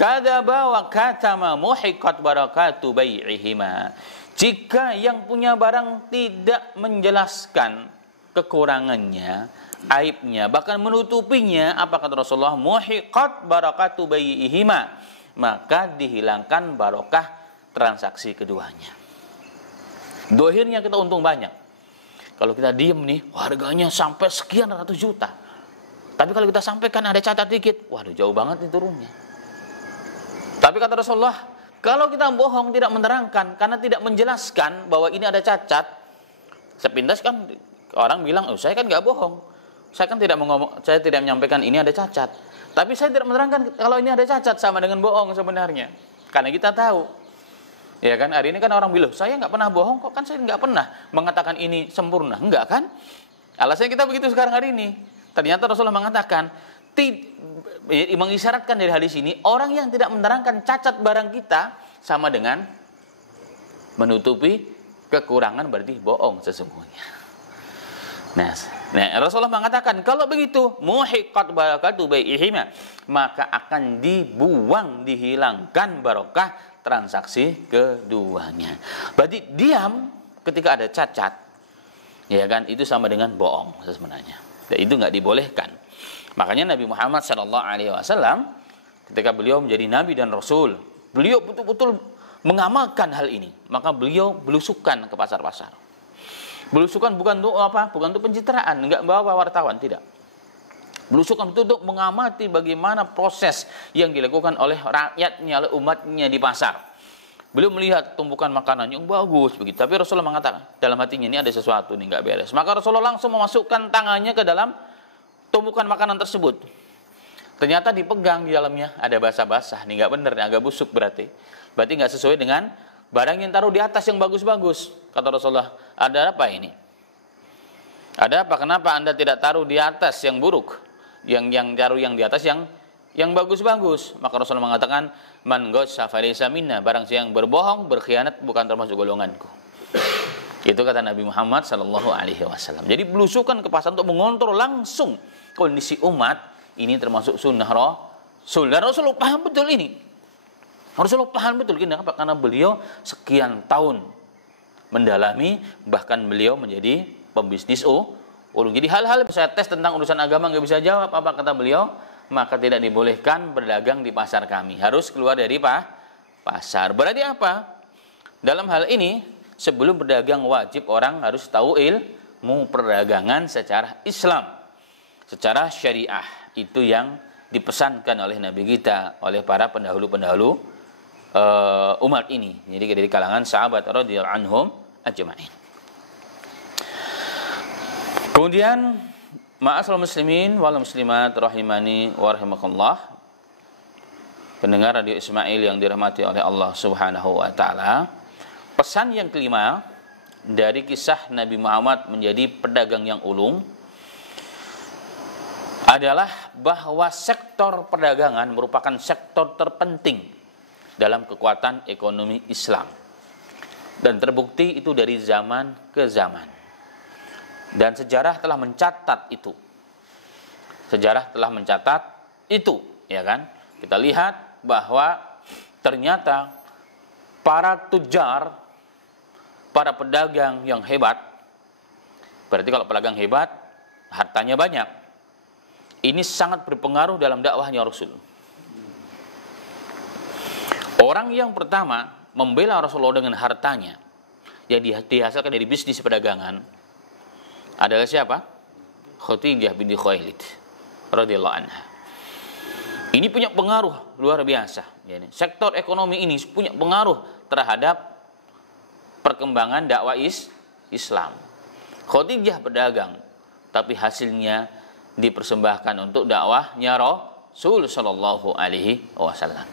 kadzaba wa katama muhiqat barakatu bai'ihima. Jika yang punya barang tidak menjelaskan kekurangannya, aibnya, bahkan menutupinya, apa kata Rasulullah? Muhiqat barakatu bai'ihima. Maka dihilangkan barokah transaksi keduanya. Dohirnya kita untung banyak. Kalau kita diem nih, harganya sampai sekian ratus juta. Tapi kalau kita sampaikan ada cacat dikit, waduh jauh banget nih turunnya. Tapi kata Rasulullah, kalau kita bohong, tidak menerangkan, karena tidak menjelaskan bahwa ini ada cacat, sepintas kan orang bilang, saya kan nggak bohong, saya kan saya tidak menyampaikan ini ada cacat. Tapi saya tidak menerangkan kalau ini ada cacat, sama dengan bohong sebenarnya. Karena kita tahu. Ya kan, hari ini kan orang bilang, saya nggak pernah bohong kok, kan saya nggak pernah mengatakan ini sempurna. Enggak kan? Alasannya kita begitu sekarang hari ini. Ternyata Rasulullah mengatakan, mengisyaratkan dari hadis ini, orang yang tidak menerangkan cacat barang kita sama dengan menutupi kekurangan, berarti bohong sesungguhnya. Nah, Rasulullah mengatakan, kalau begitu, muhiqat barakatu bai'ihima, maka akan dibuang, dihilangkan barokah transaksi keduanya. Berarti diam ketika ada cacat, ya kan, itu sama dengan bohong sebenarnya. Dan itu nggak dibolehkan. Makanya Nabi Muhammad SAW ketika beliau menjadi nabi dan rasul, beliau betul-betul mengamalkan hal ini. Maka beliau belusukan ke pasar-pasar. Belusukan bukan untuk apa? Bukan untuk pencitraan, nggak bawa wartawan, tidak. Belusukan itu untuk mengamati bagaimana proses yang dilakukan oleh rakyatnya, oleh umatnya di pasar. Beliau melihat tumpukan makanan yang bagus begitu, tapi Rasulullah mengatakan dalam hatinya ini ada sesuatu nih nggak beres. Maka Rasulullah langsung memasukkan tangannya ke dalam tumpukan makanan tersebut. Ternyata dipegang di dalamnya ada basah-basah, nih nggak bener, agak busuk berarti nggak sesuai dengan barang yang taruh di atas yang bagus-bagus. Kata Rasulullah, ada apa ini? Ada apa? Kenapa Anda tidak taruh di atas yang buruk? Yang taruh yang di atas yang bagus-bagus. Maka Rasulullah mengatakan, man ghassa falaysa minna, barang siapa yang berbohong, berkhianat, bukan termasuk golonganku. Itu kata Nabi Muhammad SAW. Jadi belusukan ke pasar untuk mengontrol langsung kondisi umat, ini termasuk sunnah Rasul. Dan Rasulullah paham betul ini. Rasulullah paham betul. Kenapa? Karena beliau sekian tahun mendalami, bahkan beliau menjadi pembisnis ulung. Jadi hal-hal saya tes tentang urusan agama nggak bisa jawab, apa kata beliau? Maka tidak dibolehkan berdagang di pasar kami. Harus keluar dari pasar. Berarti apa? Dalam hal ini, sebelum berdagang wajib orang harus tahu ilmu perdagangan secara Islam, secara syariah. Itu yang dipesankan oleh Nabi kita, oleh para pendahulu-pendahulu umat ini. Jadi dari kalangan sahabat radhiyallahu anhum ajma'in. Kemudian ma'asal muslimin wal muslimat rahimani wa rahimakumullah, pendengar Radio Ismail yang dirahmati oleh Allah Subhanahu wa taala. Pesan yang kelima dari kisah Nabi Muhammad menjadi pedagang yang ulung adalah bahwa sektor perdagangan merupakan sektor terpenting dalam kekuatan ekonomi Islam. Dan terbukti itu dari zaman ke zaman. Dan sejarah telah mencatat itu. Sejarah telah mencatat itu, ya kan? Kita lihat bahwa ternyata para tujar, para pedagang yang hebat, berarti kalau pedagang hebat, hartanya banyak. Ini sangat berpengaruh dalam dakwahnya Rasul. Orang yang pertama membela Rasulullah dengan hartanya yang dihasilkan dari bisnis perdagangan adalah siapa? Khadijah binti Khuwailid radhiyallahu anha. Ini punya pengaruh luar biasa. Sektor ekonomi ini punya pengaruh terhadap perkembangan dakwah Islam. Khadijah berdagang, tapi hasilnya dipersembahkan untuk dakwahnya Rasul sallallahu alaihi wasallam.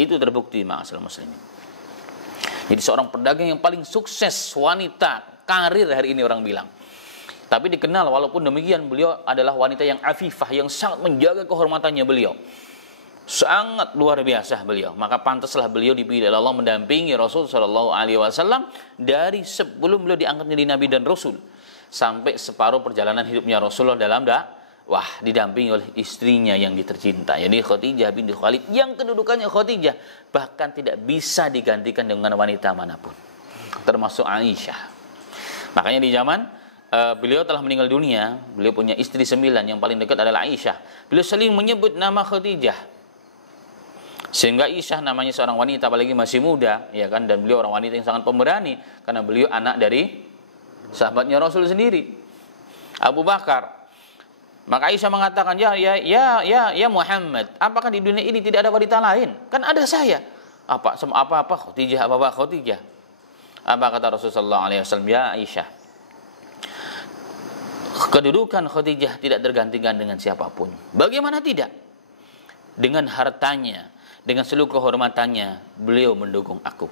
Itu terbukti ma'asal muslimin. Jadi seorang pedagang yang paling sukses, wanita karir hari ini orang bilang. Tapi dikenal walaupun demikian beliau adalah wanita yang afifah, yang sangat menjaga kehormatannya beliau. Sangat luar biasa beliau. Maka pantaslah beliau dipilih oleh Allah mendampingi Rasul sallallahu alaihi wasallam dari sebelum beliau diangkat menjadi nabi dan rasul sampai separuh perjalanan hidupnya Rasulullah dalam didampingi oleh istrinya yang ditercinta, yakni Khadijah binti Khuwailid, yang kedudukannya Khadijah bahkan tidak bisa digantikan dengan wanita manapun, termasuk Aisyah. Makanya di zaman beliau telah meninggal dunia, beliau punya istri 9, yang paling dekat adalah Aisyah. Beliau sering menyebut nama Khadijah, sehingga Aisyah namanya seorang wanita apalagi masih muda, ya kan, dan beliau orang wanita yang sangat pemberani karena beliau anak dari sahabatnya Rasul sendiri, Abu Bakar. Maka Aisyah mengatakan, ya Muhammad, apakah di dunia ini tidak ada wanita lain? Kan ada saya. Apa Khadijah, apa Khadijah? Apa kata Rasulullah SAW? Ya Aisyah, kedudukan Khadijah tidak tergantikan dengan siapapun. Bagaimana tidak? Dengan hartanya, dengan seluruh kehormatannya, beliau mendukung aku.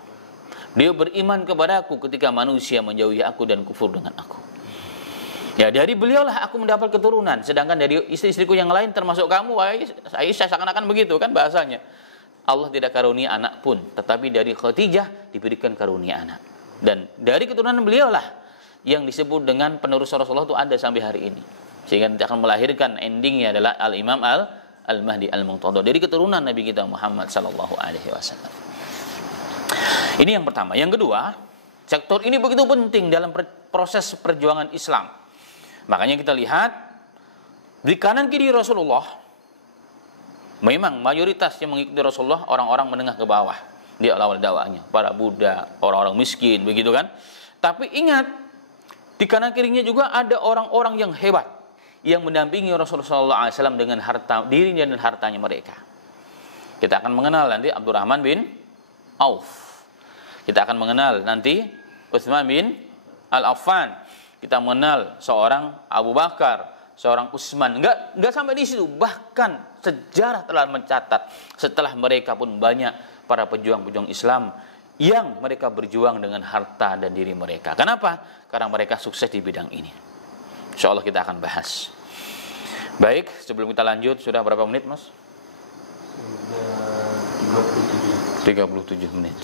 Beliau beriman kepada aku ketika manusia menjauhi aku dan kufur dengan aku. Ya, dari beliaulah aku mendapat keturunan. Sedangkan dari istri-istriku yang lain termasuk kamu, Aisyah, seakan-akan begitu kan bahasanya. Allah tidak karunia anak pun, tetapi dari Khadijah diberikan karunia anak. Dan dari keturunan beliaulah yang disebut dengan penerus Rasulullah itu ada sampai hari ini. Sehingga nanti akan melahirkan, endingnya adalah Al-Imam Al-Mahdi Al-Muntadha dari keturunan Nabi kita Muhammad sallallahu alaihi wasallam. Ini yang pertama. Yang kedua, sektor ini begitu penting dalam proses perjuangan Islam. Makanya kita lihat di kanan kiri Rasulullah, memang mayoritas yang mengikuti Rasulullah orang-orang menengah ke bawah di awal dakwahnya, para budak, orang-orang miskin, begitu kan. Tapi ingat, di kanan kirinya juga ada orang-orang yang hebat yang mendampingi Rasulullah SAW dengan harta dirinya dan hartanya mereka. Kita akan mengenal nanti Abdurrahman bin Auf. Kita akan mengenal nanti Utsman bin Al-Affan. Kita mengenal seorang Abu Bakar, seorang Utsman. Enggak sampai di situ. Bahkan sejarah telah mencatat setelah mereka pun banyak para pejuang-pejuang Islam yang mereka berjuang dengan harta dan diri mereka. Kenapa? Karena mereka sukses di bidang ini. Insyaallah kita akan bahas. Baik, sebelum kita lanjut, sudah berapa menit, Mas? Sudah 37 menit.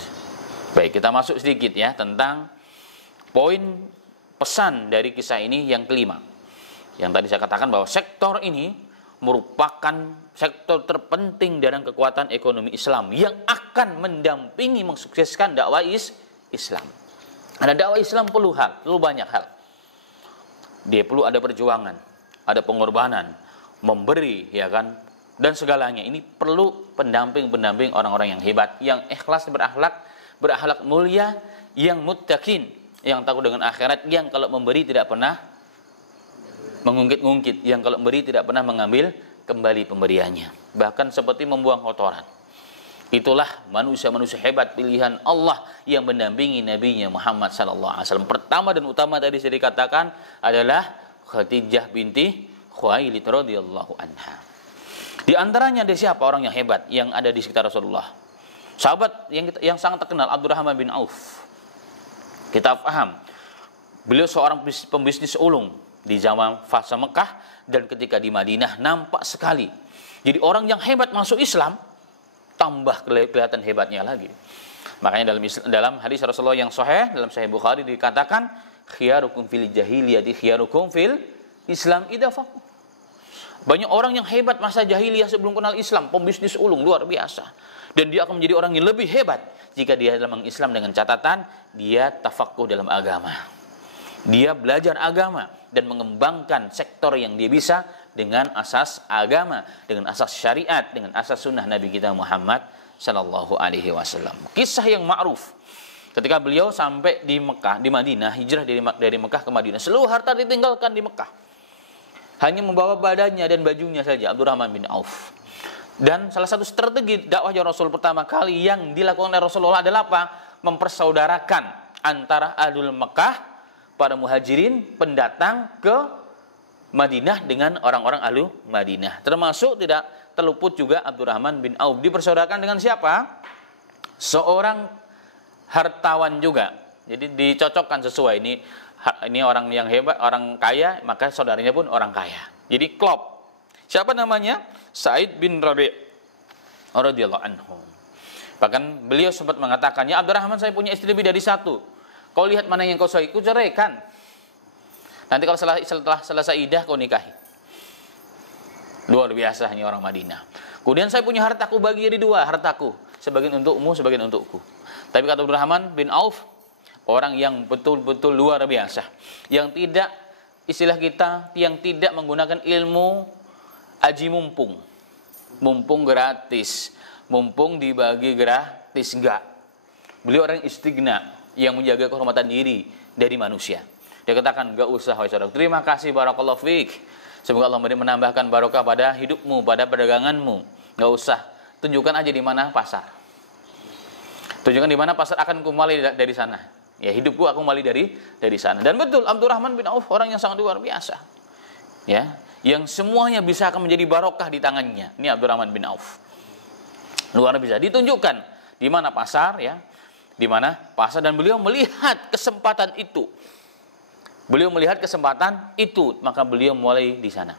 Baik, kita masuk sedikit ya tentang poin pesan dari kisah ini yang kelima. Yang tadi saya katakan bahwa sektor ini merupakan sektor terpenting dalam kekuatan ekonomi Islam yang akan mendampingi mensukseskan dakwah Islam. Ada dakwah Islam perlu banyak hal. Dia perlu ada perjuangan, ada pengorbanan, memberi, ya kan, dan segalanya. Ini perlu pendamping-pendamping orang-orang yang hebat, yang ikhlas berakhlak mulia, yang muttaqin, yang takut dengan akhirat, yang kalau memberi tidak pernah mengungkit-ungkit, yang kalau memberi tidak pernah mengambil kembali pemberiannya, bahkan seperti membuang kotoran. Itulah manusia-manusia hebat pilihan Allah yang mendampingi Nabi-Nya Muhammad SAW. Pertama dan utama tadi saya dikatakan adalah Khadijah binti Khuwailid radhiyallahu anha. Di antaranya ada siapa orang yang hebat yang ada di sekitar Rasulullah? Sahabat yang sangat terkenal, Abdurrahman bin Auf. Kita paham, beliau seorang pembisnis ulung di zaman fase Mekah, dan ketika di Madinah nampak sekali. Jadi orang yang hebat masuk Islam, tambah kelihatan hebatnya lagi. Makanya dalam hadis Rasulullah yang sahih, dalam Sahih Bukhari dikatakan, khiyarukum fil jahiliyati khiyarukum fil Islam idza faqahu. Banyak orang yang hebat masa jahiliyah sebelum kenal Islam, pembisnis ulung luar biasa. Dan dia akan menjadi orang yang lebih hebat jika dia dalam Islam dengan catatan dia tafaqquh dalam agama. Dia belajar agama dan mengembangkan sektor yang dia bisa dengan asas agama, dengan asas syariat, dengan asas sunnah Nabi kita Muhammad sallallahu alaihi wasallam. Kisah yang ma'ruf. Ketika beliau sampai di Mekah, di Madinah, hijrah dari Mekah ke Madinah, seluruh harta ditinggalkan di Mekah. Hanya membawa badannya dan bajunya saja, Abdurrahman bin Auf. Dan salah satu strategi dakwah Rasul pertama kali yang dilakukan oleh Rasulullah adalah apa? Mempersaudarakan antara Ahlul Mekah, para muhajirin, pendatang ke Madinah dengan orang-orang Ahlu Madinah. Termasuk tidak terluput juga Abdurrahman bin Auf. Dipersaudarakan dengan siapa? Seorang hartawan juga. Jadi dicocokkan sesuai. Ini orang yang hebat, orang kaya, maka saudaranya pun orang kaya. Jadi klop. Siapa namanya? Sa'id bin Rabi' radhiyallahu anhu. Bahkan beliau sempat mengatakan, "Ya Abdurrahman, saya punya istri lebih dari satu. Kau lihat mana yang kau sukai, kau ceraikan. Nanti kalau setelah selesai iddah kau nikahi." Luar biasa ini orang Madinah. Kemudian saya punya hartaku, bagi jadi dua hartaku, sebagian untukmu, sebagian untukku. Tapi kata Abdurrahman bin Auf, orang yang betul-betul luar biasa, yang tidak, istilah kita, yang tidak menggunakan ilmu aji mumpung gratis, mumpung dibagi gratis, enggak. Beliau orang istighna, yang menjaga kehormatan diri dari manusia. Dia katakan, enggak usah wahai saudara, terima kasih, barakallahu fiik, semoga Allah menambahkan barokah pada hidupmu, pada perdaganganmu. Enggak usah, tunjukkan aja di mana pasar. Tunjukkan di mana pasar, akan kembali dari sana. Ya, hidupku aku kembali dari sana. Dan betul, Abdurrahman bin Auf orang yang sangat luar biasa. Ya, yang semuanya bisa akan menjadi barokah di tangannya. Ini Abdurrahman bin Auf. Luar biasa. Ditunjukkan di mana pasar, ya. Di mana pasar, dan beliau melihat kesempatan itu. Beliau melihat kesempatan itu, maka beliau mulai di sana.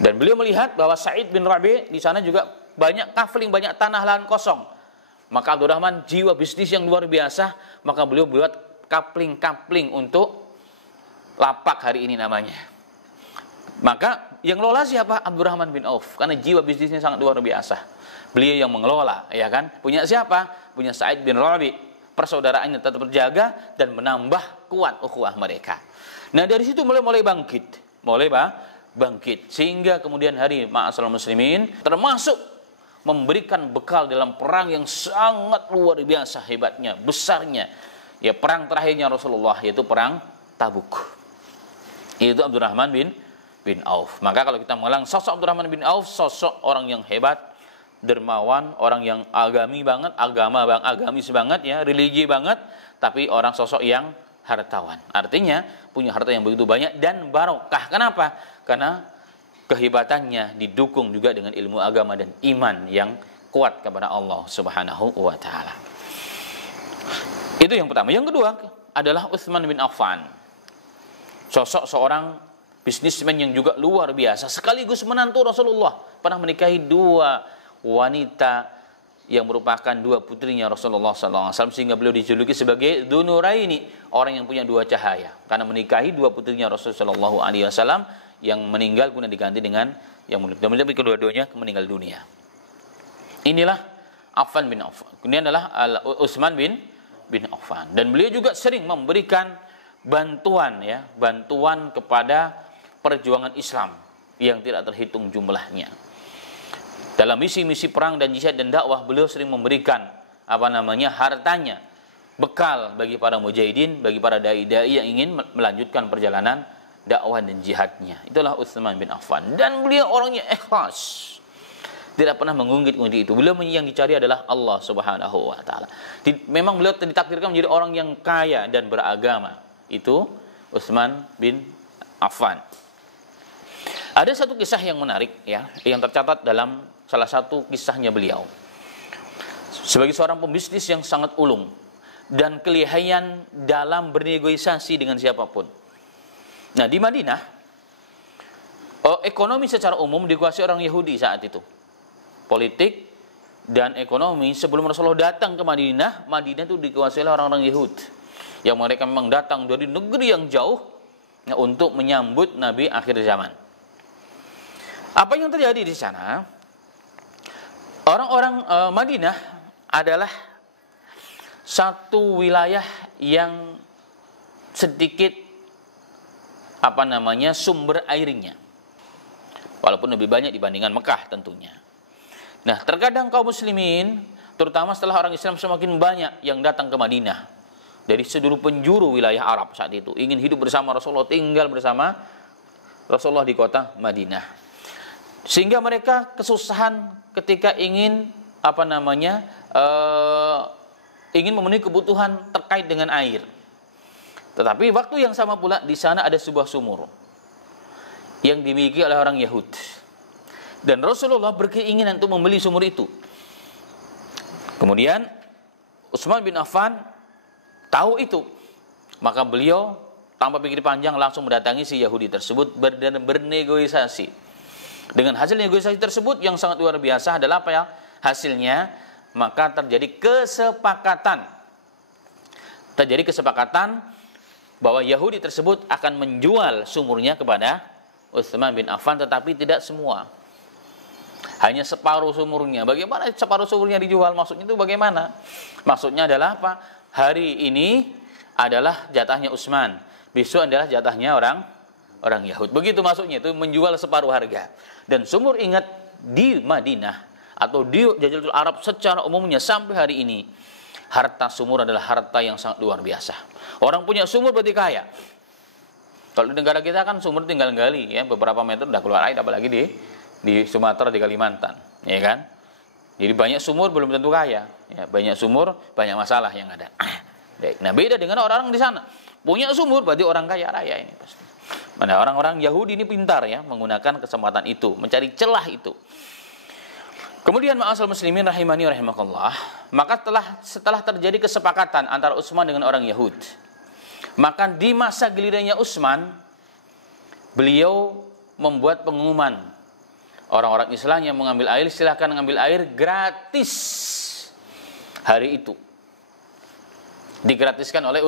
Dan beliau melihat bahwa Sa'id bin Rabi' di sana juga banyak kafling, banyak tanah lahan kosong. Maka Abdurrahman jiwa bisnis yang luar biasa, maka beliau buat kapling-kapling untuk lapak hari ini namanya. Maka yang ngelola siapa? Abdurrahman bin Auf, karena jiwa bisnisnya sangat luar biasa. Beliau yang mengelola, ya kan? Punya siapa? Punya Sa'id bin Rabi. Persaudaraannya tetap terjaga dan menambah kuat ukhuwah mereka. Nah, dari situ mulai bangkit. Bangkit sehingga kemudian hari ma'asyiral muslimin termasuk memberikan bekal dalam perang yang sangat luar biasa hebatnya, besarnya. Ya, perang terakhirnya Rasulullah yaitu perang Tabuk. Itu Abdurrahman bin Auf. Maka kalau kita mengenal sosok Abdurrahman bin Auf, sosok orang yang hebat, dermawan, orang yang agamis banget ya, religi banget, tapi orang sosok yang hartawan. Artinya punya harta yang begitu banyak dan barokah. Kenapa? Karena kehebatannya didukung juga dengan ilmu agama dan iman yang kuat kepada Allah Subhanahu wa taala. Itu yang pertama. Yang kedua adalah Utsman bin Affan. Sosok seorang bisnismen yang juga luar biasa, sekaligus menantu Rasulullah, pernah menikahi dua wanita yang merupakan dua putrinya Rasulullah SAW, sehingga beliau dijuluki sebagai Dzunuraini, orang yang punya dua cahaya, karena menikahi dua putrinya Rasulullah SAW yang meninggal kemudian diganti dengan yang mulia. Kedua-duanya meninggal dunia. Inilah Affan bin Affan. Kemudian adalah Utsman bin Affan, dan beliau juga sering memberikan bantuan kepada perjuangan Islam yang tidak terhitung jumlahnya. Dalam misi-misi perang dan jihad dan dakwah, beliau sering memberikan hartanya, bekal bagi para mujahidin, bagi para dai-dai yang ingin melanjutkan perjalanan dakwah dan jihadnya. Itulah Utsman bin Affan, dan beliau orangnya ikhlas. Tidak pernah mengunggit-unggit itu. Beliau yang dicari adalah Allah Subhanahu wa taala. Memang beliau ditakdirkan menjadi orang yang kaya dan beragama. Itu Utsman bin Affan. Ada satu kisah yang menarik ya, yang tercatat dalam salah satu kisahnya beliau. Sebagai seorang pembisnis yang sangat ulung dan kelihayan dalam bernegosiasi dengan siapapun. Nah, di Madinah ekonomi secara umum dikuasai orang Yahudi saat itu. Politik dan ekonomi sebelum Rasulullah datang ke Madinah itu dikuasai oleh orang-orang Yahudi, yang mereka memang datang dari negeri yang jauh ya, untuk menyambut Nabi akhir zaman. Apa yang terjadi di sana? Orang-orang Madinah adalah satu wilayah yang sedikit sumber airnya, walaupun lebih banyak dibandingkan Mekah tentunya. Nah, terkadang kaum muslimin, terutama setelah orang Islam semakin banyak yang datang ke Madinah dari seluruh penjuru wilayah Arab saat itu, ingin hidup bersama Rasulullah, tinggal bersama Rasulullah di kota Madinah. Sehingga mereka kesusahan ketika ingin ingin memenuhi kebutuhan terkait dengan air. Tetapi waktu yang sama pula di sana ada sebuah sumur yang dimiliki oleh orang Yahudi. Dan Rasulullah berkeinginan untuk membeli sumur itu. Kemudian Utsman bin Affan tahu itu, maka beliau tanpa pikir panjang langsung mendatangi si Yahudi tersebut dan bernegosiasi. Dengan hasil negosiasi tersebut yang sangat luar biasa adalah apa ya? Hasilnya, maka terjadi kesepakatan bahwa Yahudi tersebut akan menjual sumurnya kepada Utsman bin Affan, tetapi tidak semua. Hanya separuh sumurnya. Bagaimana separuh sumurnya dijual? Maksudnya itu bagaimana? Maksudnya adalah apa? Hari ini adalah jatahnya Utsman, besok adalah jatahnya orang Yahudi. Begitu maksudnya, itu menjual separuh harga. Dan sumur, ingat, di Madinah atau di Jaziratul Arab secara umumnya sampai hari ini, harta sumur adalah harta yang sangat luar biasa. Orang punya sumur berarti kaya. Kalau di negara kita kan sumur tinggal gali ya, beberapa meter udah keluar air, apalagi di Sumatera, di Kalimantan, ya kan? Jadi banyak sumur belum tentu kaya, ya, banyak sumur banyak masalah yang ada. Nah, beda dengan orang-orang di sana. Punya sumur berarti orang kaya raya ini pasti. Mana orang-orang Yahudi ini pintar ya, menggunakan kesempatan itu, mencari celah itu. Kemudian ma'asyiral muslimin rahimani rahimakumullah, maka setelah terjadi kesepakatan antara Utsman dengan orang Yahudi, maka di masa gilirannya Utsman, beliau membuat pengumuman. Orang-orang Islam yang mengambil air, silahkan mengambil air gratis hari itu. Digratiskan oleh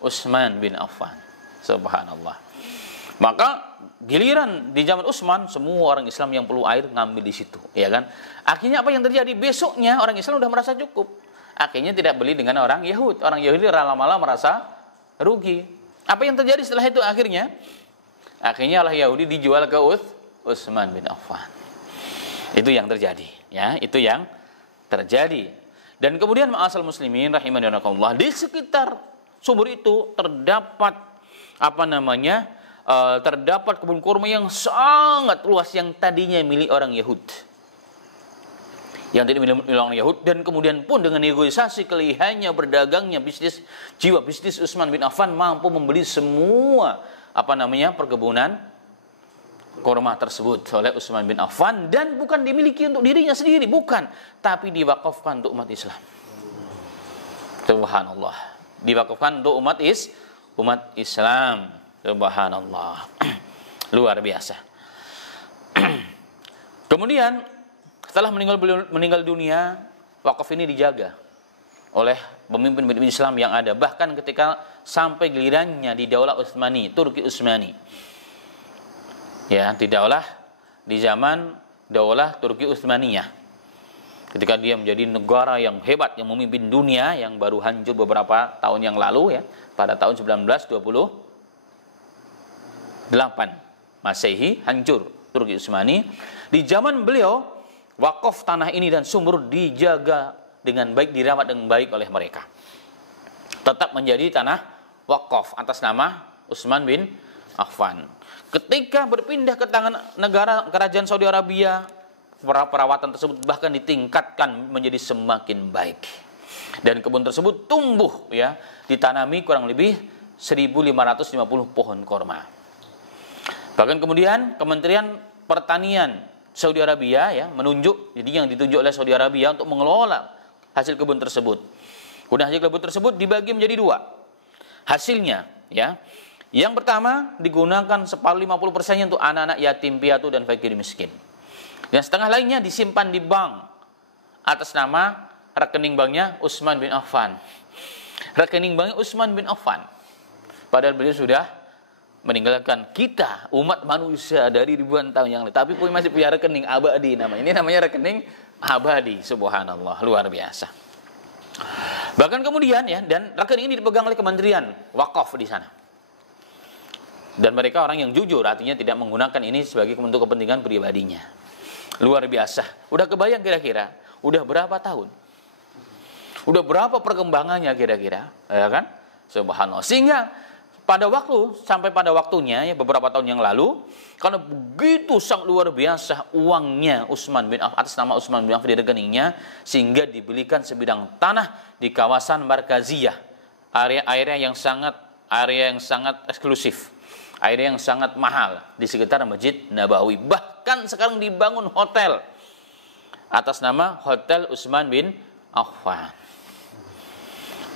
Utsman bin Affan. Subhanallah. Maka giliran di zaman Utsman, semua orang Islam yang perlu air ngambil di situ, ya kan? Akhirnya apa yang terjadi? Besoknya orang Islam udah merasa cukup. Akhirnya tidak beli dengan orang Yahudi. Orang Yahudi lama-lama merasa rugi. Apa yang terjadi setelah itu akhirnya? Akhirnya Allah Yahudi dijual ke Utsman bin Affan. Itu yang terjadi, ya, itu yang terjadi. Dan kemudian ma'asal muslimin rahimani wa rahimakumullah, di sekitar sumur itu terdapat terdapat kebun kurma yang sangat luas yang tadinya milik orang Yahudi. Yang tidak milik orang Yahudi, dan kemudian pun dengan negosiasi kelihayannya berdagangnya jiwa bisnis Utsman bin Affan mampu membeli semua perkebunan kurma tersebut oleh Utsman bin Affan, dan bukan dimiliki untuk dirinya sendiri, bukan, tapi diwakafkan untuk umat Islam. Subhanallah. Diwakafkan untuk umat Islam. Subhanallah. Luar biasa. Kemudian setelah meninggal dunia, wakaf ini dijaga oleh pemimpin Islam yang ada, bahkan ketika sampai gilirannya di Daulah Utsmani, Turki Utsmani. Ya, di zaman Daulah Turki Utsmaniyah. Ketika dia menjadi negara yang hebat yang memimpin dunia, yang baru hancur beberapa tahun yang lalu, ya, pada tahun 1928 Masehi hancur Turki Utsmani. Di zaman beliau, wakaf tanah ini dan sumur dijaga dengan baik, dirawat dengan baik oleh mereka. Tetap menjadi tanah wakaf atas nama Utsman bin Affan. Ketika berpindah ke tangan negara kerajaan Saudi Arabia, perawatan tersebut bahkan ditingkatkan menjadi semakin baik. Dan kebun tersebut tumbuh, ya, ditanami kurang lebih 1.550 pohon korma. Bahkan kemudian Kementerian Pertanian Saudi Arabia, ya, jadi yang ditunjuk oleh Saudi Arabia untuk mengelola hasil kebun tersebut. Kemudian hasil kebun tersebut dibagi menjadi dua. Hasilnya, ya, yang pertama digunakan 50% untuk anak-anak yatim piatu dan fakir miskin. Dan setengah lainnya disimpan di bank atas nama rekening banknya Utsman bin Affan. Rekening banknya Utsman bin Affan. Padahal beliau sudah meninggalkan kita, umat manusia, dari ribuan tahun yang lalu. Tapi masih punya rekening abadi namanya. Ini namanya rekening abadi. Subhanallah, luar biasa. Bahkan kemudian, ya, dan rekening ini dipegang oleh Kementerian Wakaf di sana. Dan mereka orang yang jujur, artinya tidak menggunakan ini sebagai untuk kepentingan pribadinya. Luar biasa. Udah kebayang kira-kira? Udah berapa tahun? Udah berapa perkembangannya kira-kira? Ya kan? Subhanallah. Sehingga sampai pada waktunya, ya, beberapa tahun yang lalu, karena begitu sangat luar biasa uangnya Utsman bin Affan, atas nama Utsman bin Affan di rekeningnya, sehingga dibelikan sebidang tanah di kawasan Markaziyah, area yang sangat eksklusif, area yang sangat mahal di sekitar Masjid Nabawi. Bahkan sekarang dibangun hotel atas nama Hotel Utsman bin Affan.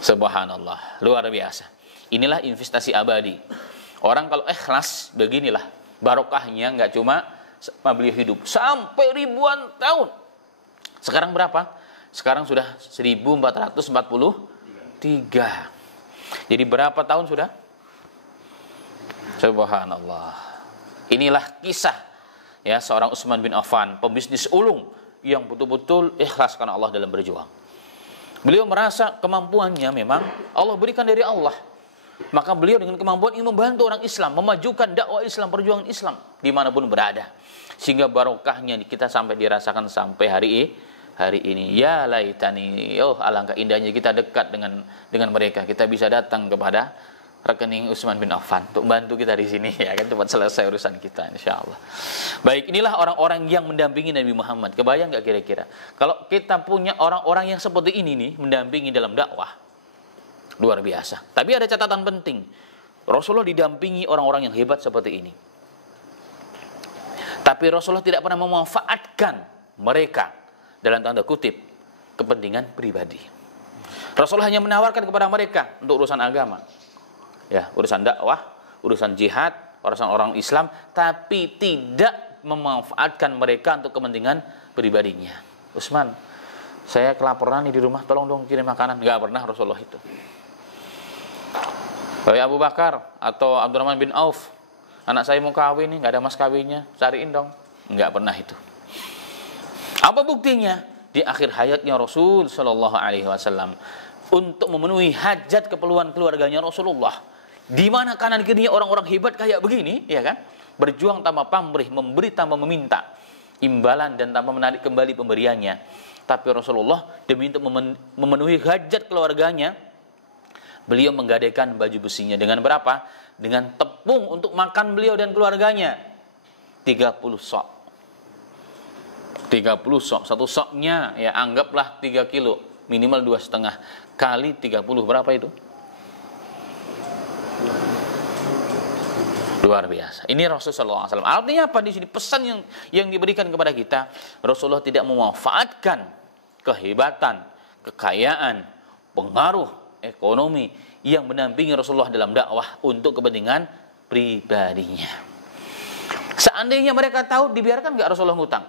Subhanallah, luar biasa. Inilah investasi abadi. Orang kalau ikhlas, beginilah barokahnya, nggak cuma beliau hidup sampai ribuan tahun. Sekarang berapa? Sekarang sudah 1443. Jadi berapa tahun sudah? Subhanallah. Inilah kisah, ya, seorang Utsman bin Affan, pembisnis ulung yang betul-betul ikhlas karena Allah dalam berjuang. Beliau merasa kemampuannya memang Allah berikan dari Allah. Maka beliau dengan kemampuan ini membantu orang Islam, memajukan dakwah Islam, perjuangan Islam dimanapun berada. Sehingga barokahnya kita sampai dirasakan sampai hari ini. Ya laitani, oh alangkah indahnya kita dekat dengan mereka. Kita bisa datang kepada rekening Utsman bin Affan untuk bantu kita di sini, ya kan, cepat selesai urusan kita insyaallah. Baik, inilah orang-orang yang mendampingi Nabi Muhammad. Kebayang nggak kira-kira kalau kita punya orang-orang yang seperti ini nih mendampingi dalam dakwah? Luar biasa. Tapi ada catatan penting. Rasulullah didampingi orang-orang yang hebat seperti ini. Tapi Rasulullah tidak pernah memanfaatkan mereka dalam tanda kutip kepentingan pribadi. Rasulullah hanya menawarkan kepada mereka untuk urusan agama, ya, urusan dakwah, urusan jihad, urusan orang Islam, tapi tidak memanfaatkan mereka untuk kepentingan pribadinya. Utsman, saya kelaparan nih di rumah, tolong dong kirim makanan. Nggak pernah Rasulullah itu. Abu Bakar atau Abdurrahman bin Auf, Anak saya mau kawin nih, nggak ada mas kawinnya, cariin dong. Nggak pernah itu. Apa buktinya? Di akhir hayatnya Rasul Shallallahu Alaihi Wasallam untuk memenuhi hajat keperluan keluarganya Rasulullah. Di mana kanan kirinya orang-orang hebat kayak begini, ya kan? Berjuang tanpa pamrih, memberi tanpa meminta imbalan dan tanpa menarik kembali pemberiannya. Tapi Rasulullah demi untuk memenuhi hajat keluarganya, beliau menggadaikan baju besinya dengan berapa? Dengan tepung untuk makan beliau dan keluarganya. 30 sok. 30 sok. Satu soknya ya anggaplah 3 kilo. Minimal 2,5 kali 30 berapa itu? Luar biasa. Ini Rasulullah SAW. Artinya apa di sini? Pesan yang diberikan kepada kita, Rasulullah tidak memanfaatkan kehebatan, kekayaan, pengaruh ekonomi yang mendampingi Rasulullah dalam dakwah untuk kepentingan pribadinya. Seandainya mereka tahu, dibiarkan nggak Rasulullah ngutang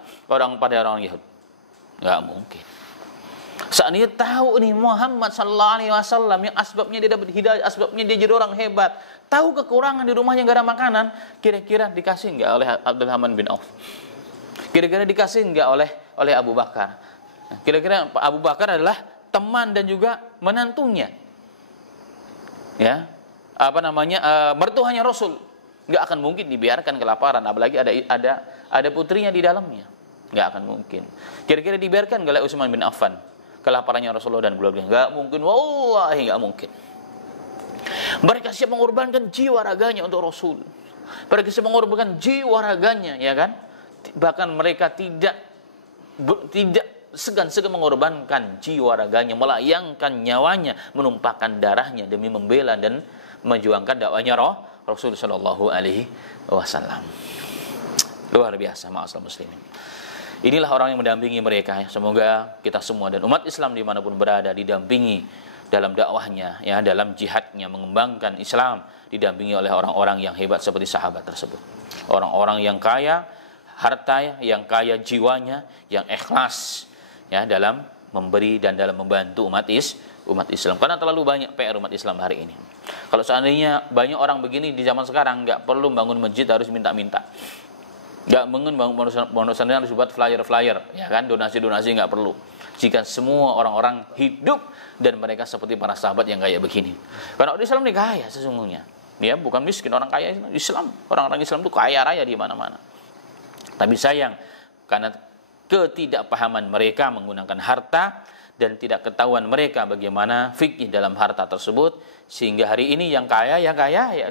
pada orang Yahudi? Nggak mungkin. Seandainya tahu nih Muhammad Sallallahu Alaihi Wasallam yang asbabnya dia dapat hidayah, asbabnya dia jadi orang hebat, tahu kekurangan di rumahnya nggak ada makanan, kira-kira dikasih nggak oleh Abdurrahman bin Auf? Kira-kira dikasih nggak oleh Abu Bakar? Kira-kira Abu Bakar adalah teman dan juga menantunya, ya, mertuanya Rasul, nggak akan mungkin dibiarkan kelaparan, apalagi ada putrinya di dalamnya, nggak akan mungkin. Kira-kira dibiarkan nggak oleh Utsman bin Affan kelaparannya Rasulullah dan keluarganya? Nggak mungkin, wallahi nggak mungkin. Mereka siap mengorbankan jiwa raganya untuk Rasul. Mereka siap mengorbankan jiwa raganya, ya kan? Bahkan mereka tidak segan-segan mengorbankan jiwa raganya, melayangkan nyawanya, menumpahkan darahnya demi membela dan memperjuangkan dakwahnya Rasul Shallallahu Alaihi Wasallam. Luar biasa, ma'asal muslimin. Inilah orang yang mendampingi mereka. Semoga kita semua dan umat Islam dimanapun berada didampingi dalam dakwahnya, ya, dalam jihadnya mengembangkan Islam, didampingi oleh orang-orang yang hebat seperti sahabat tersebut. Orang-orang yang kaya harta, yang kaya jiwanya, yang ikhlas, ya, dalam memberi dan dalam membantu umat Islam. Karena terlalu banyak PR umat Islam hari ini. Kalau seandainya banyak orang begini di zaman sekarang, nggak perlu bangun masjid harus minta-minta. Nggak bangun pondok harus buat flyer-flyer, ya kan, donasi-donasi nggak perlu. Jika semua orang-orang hidup dan mereka seperti para sahabat yang kaya begini. Karena orang Islam ini kaya sesungguhnya, ya, bukan miskin, orang kaya Islam. Orang-orang Islam itu kaya raya di mana-mana. Tapi sayang karena ketidakpahaman mereka menggunakan harta dan tidak ketahuan mereka bagaimana fikih dalam harta tersebut, sehingga hari ini yang kaya ya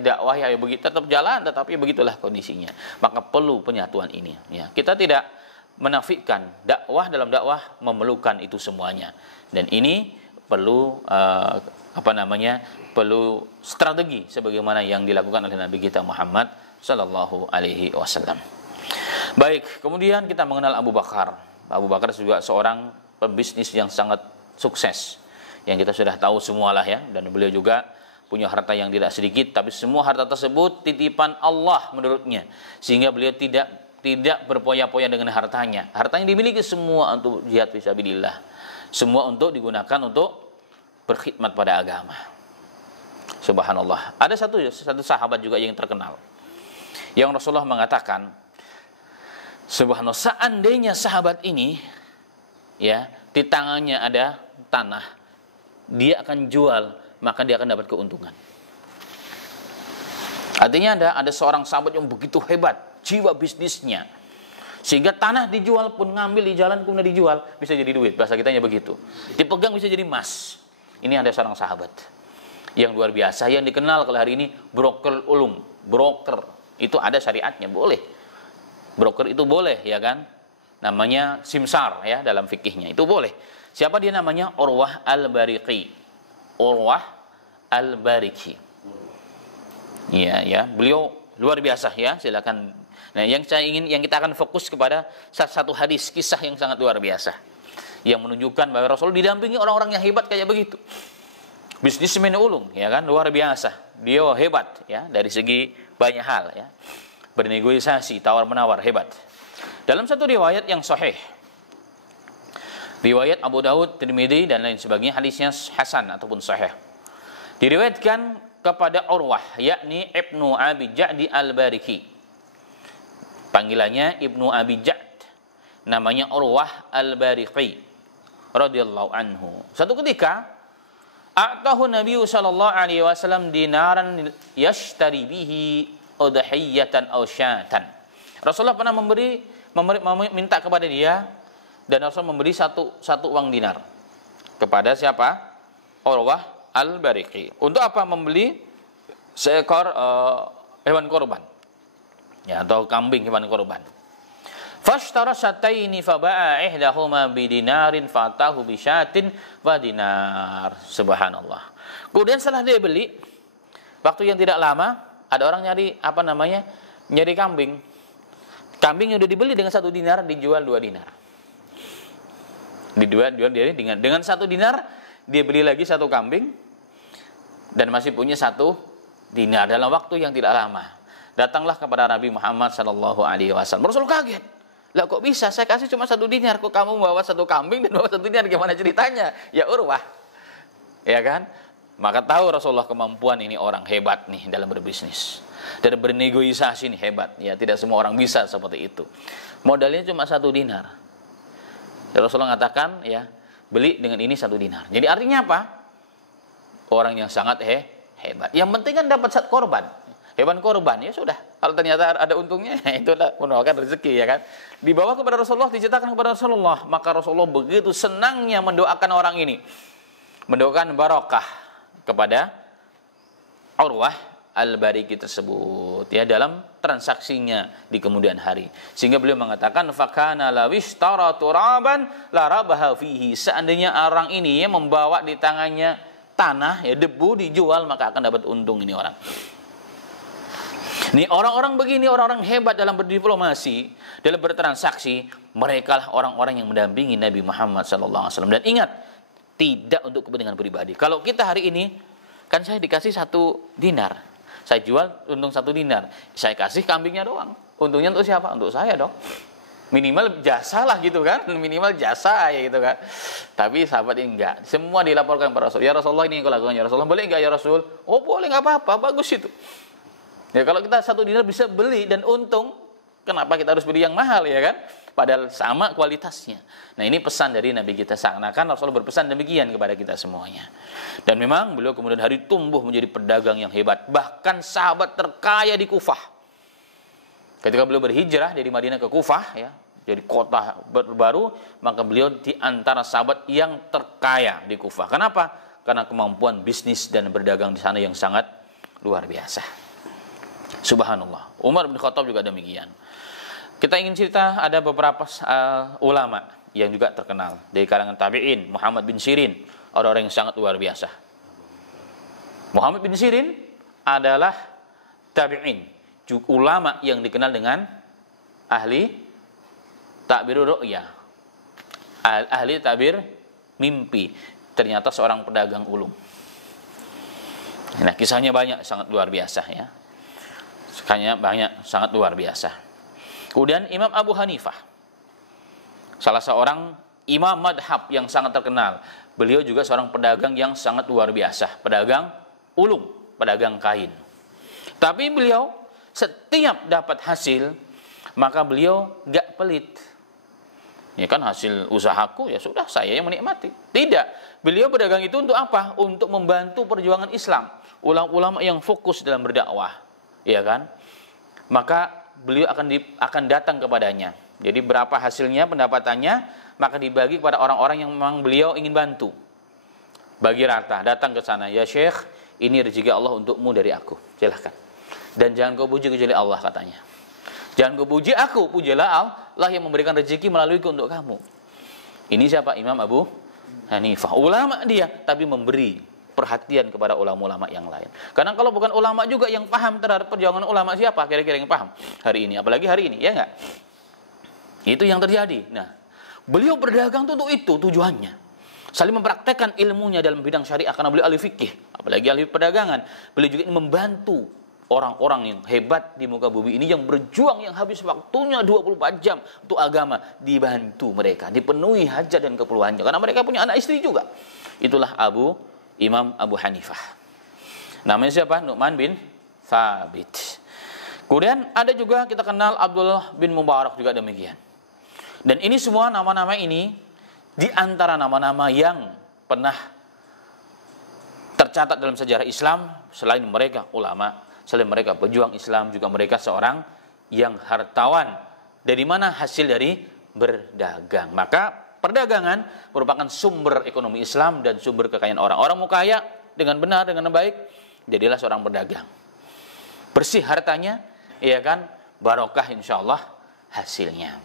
dakwah ya begitu tetap jalan, tetapi begitulah kondisinya. Maka perlu penyatuan ini, ya. Kita tidak menafikan dakwah, dalam dakwah memerlukan itu semuanya, dan ini perlu perlu strategi sebagaimana yang dilakukan oleh Nabi kita Muhammad Sallallahu Alaihi Wasallam. Baik, kemudian kita mengenal Abu Bakar. Abu Bakar juga seorang pebisnis yang sangat sukses, yang kita sudah tahu semualah, ya, dan beliau juga punya harta yang tidak sedikit, tapi semua harta tersebut titipan Allah menurutnya, sehingga beliau tidak berpoya-poya dengan hartanya. Hartanya dimiliki semua untuk jihad fisabilillah, semua untuk digunakan untuk berkhidmat pada agama. Subhanallah. Ada satu sahabat juga yang terkenal, yang Rasulullah mengatakan, subhanallah, seandainya sahabat ini, ya, di tangannya ada tanah, dia akan jual, maka dia akan dapat keuntungan. Artinya ada seorang sahabat yang begitu hebat jiwa bisnisnya, sehingga tanah dijual pun, ngambil di jalan kemudian dijual, bisa jadi duit, bahasa kitanya begitu. Dipegang bisa jadi emas. Ini ada seorang sahabat yang luar biasa, yang dikenal kalau hari ini broker ulum. Broker itu ada syariatnya, boleh. Broker itu boleh, ya kan? Namanya simsar, ya, dalam fikihnya itu boleh. Siapa dia namanya? Urwah al-Bariqi. Urwah al-Bariqi. Ya, beliau luar biasa, ya. Silakan. Nah, yang kita akan fokus kepada satu hadis, kisah yang sangat luar biasa, yang menunjukkan bahwa Rasul didampingi orang-orang yang hebat kayak begitu. Bisnismen ulung, ya kan, luar biasa. Dia hebat, ya, dari segi banyak hal, ya. Bernegosiasi, tawar-menawar, hebat. Dalam satu riwayat yang sahih, riwayat Abu Daud, Tirmidzi dan lain sebagainya, hadisnya hasan ataupun sahih. Diriwayatkan kepada Urwah, yakni Ibnu Abi Ja'd al-Bariki. Panggilannya Ibnu Abi Ja'd, namanya Urwah al-Bariki radhiyallahu anhu. Satu ketika, a'tahu Nabi sallallahu alaihi wasallam dinaran yashtari bihi udhiyatan aw syatan. Rasulullah pernah meminta kepada dia, dan Rasul memberi satu uang dinar kepada siapa? Urwah al-Bariki. Untuk apa? Membeli seekor hewan korban, ya, atau kambing hewan korban. Fashtara syataini faba'a ihdahuma bidinarin fatahu bisyatin wa dinar. Subhanallah. Kemudian setelah dia beli, waktu yang tidak lama ada orang nyari nyari kambing. Kambing yang sudah dibeli dengan 1 dinar dijual 2 dinar. Dijual dengan 1 dinar dia beli lagi 1 kambing dan masih punya 1 dinar dalam waktu yang tidak lama. Datanglah kepada Nabi Muhammad sallallahu alaihi wasallam. Rasul kaget. Lah kok bisa? Saya kasih cuma 1 dinar, kok kamu bawa 1 kambing dan bawa 1 dinar? Gimana ceritanya? Ya Urwah. Ya kan? Maka tahu Rasulullah kemampuan ini orang hebat nih dalam berbisnis. Dan bernegosiasi nih hebat. Ya, tidak semua orang bisa seperti itu. Modalnya cuma 1 dinar. Ya, Rasulullah mengatakan, ya, beli dengan ini 1 dinar. Jadi artinya apa? Orang yang sangat hebat. Yang penting kan dapat korban. Hewan korban, ya sudah. Kalau ternyata ada untungnya, itulah merupakan rezeki, ya kan. Dibawa kepada Rasulullah, diceritakan kepada Rasulullah. Maka Rasulullah begitu senangnya mendoakan orang ini. Mendoakan barokah kepada Urwah al-Bariki tersebut, ya, dalam transaksinya di kemudian hari. Sehingga beliau mengatakan, fakana lawishtara turaban la rabaha fihi. Seandainya orang ini ya membawa di tangannya tanah, ya, debu, dijual, maka akan dapat untung ini orang. Ini orang-orang begini, orang-orang hebat dalam berdiplomasi, dalam bertransaksi. Mereka lah orang-orang yang mendampingi Nabi Muhammad SAW. Dan ingat, tidak untuk kepentingan pribadi. Kalau kita hari ini, kan saya dikasih 1 dinar, saya jual untung 1 dinar, saya kasih kambingnya doang. Untungnya untuk siapa? Untuk saya dong. Minimal jasa lah gitu kan, minimal jasa ya gitu kan. Tapi sahabat ini enggak, semua dilaporkan kepada Rasul. Ya Rasulullah, ini yang aku lakukan, ya Rasulullah, boleh enggak ya Rasul? Oh boleh, enggak apa-apa, bagus itu. Ya kalau kita 1 dinar bisa beli dan untung, kenapa kita harus beli yang mahal, ya kan? Padahal sama kualitasnya. Nah, ini pesan dari Nabi kita, seakan-akan Rasulullah berpesan demikian kepada kita semuanya. Dan memang beliau kemudian hari tumbuh menjadi pedagang yang hebat, bahkan sahabat terkaya di Kufah. Ketika beliau berhijrah dari Madinah ke Kufah, ya, jadi kota baru, maka beliau di antara sahabat yang terkaya di Kufah. Kenapa? Karena kemampuan bisnis dan berdagang di sana yang sangat luar biasa. Subhanallah. Umar bin Khattab juga demikian. Kita ingin cerita, ada beberapa ulama yang juga terkenal dari kalangan tabi'in. Muhammad bin Sirin, orang-orang yang sangat luar biasa. Muhammad bin Sirin adalah tabi'in, ulama yang dikenal dengan ahli takbir ru'ya, ahli takbir mimpi. Ternyata seorang pedagang ulung. Nah, kisahnya banyak, sangat luar biasa, ya. Kisahnya banyak, sangat luar biasa. Kemudian Imam Abu Hanifah, salah seorang imam madhab yang sangat terkenal. Beliau juga seorang pedagang yang sangat luar biasa, pedagang ulung, pedagang kain. Tapi beliau setiap dapat hasil, maka beliau gak pelit. Ya kan, hasil usahaku, ya sudah, saya yang menikmati. Tidak, beliau berdagang itu untuk apa? Untuk membantu perjuangan Islam, ulama-ulama yang fokus dalam berdakwah, ya kan? Maka beliau akan datang kepadanya. Jadi berapa hasilnya, pendapatannya, maka dibagi kepada orang-orang yang memang beliau ingin bantu. Bagi rata, datang ke sana, ya Syekh, ini rezeki Allah untukmu dari aku, silahkan. Dan jangan kau puji kecuali Allah, katanya. Jangan kau puji aku, pujilah Allah yang memberikan rezeki melaluiku untuk kamu. Ini siapa? Imam Abu Hanifah. Ulama dia, tapi memberi perhatian kepada ulama-ulama yang lain. Karena kalau bukan ulama juga yang paham terhadap perjuangan ulama, siapa kira-kira yang paham hari ini? Apalagi hari ini, ya enggak? Itu yang terjadi. Nah, beliau berdagang untuk itu tujuannya. Saling mempraktekkan ilmunya dalam bidang syariah, karena beliau ahli fikih, apalagi ahli perdagangan. Beliau juga ingin membantu orang-orang yang hebat di muka bumi ini, yang berjuang, yang habis waktunya 24 jam untuk agama, dibantu mereka, dipenuhi hajat dan keperluannya, karena mereka punya anak istri juga. Itulah Imam Abu Hanifah. Namanya siapa? Nu'man bin Thabit. Kemudian ada juga kita kenal Abdullah bin Mubarak juga demikian. Dan ini semua nama-nama ini di antara nama-nama yang pernah tercatat dalam sejarah Islam, selain mereka ulama, selain mereka pejuang Islam, juga mereka seorang yang hartawan. Dari mana? Hasil dari berdagang. Maka perdagangan merupakan sumber ekonomi Islam dan sumber kekayaan orang. Orang mau kaya dengan benar, dengan baik, jadilah seorang pedagang. Bersih hartanya, ya kan, barokah insyaallah hasilnya.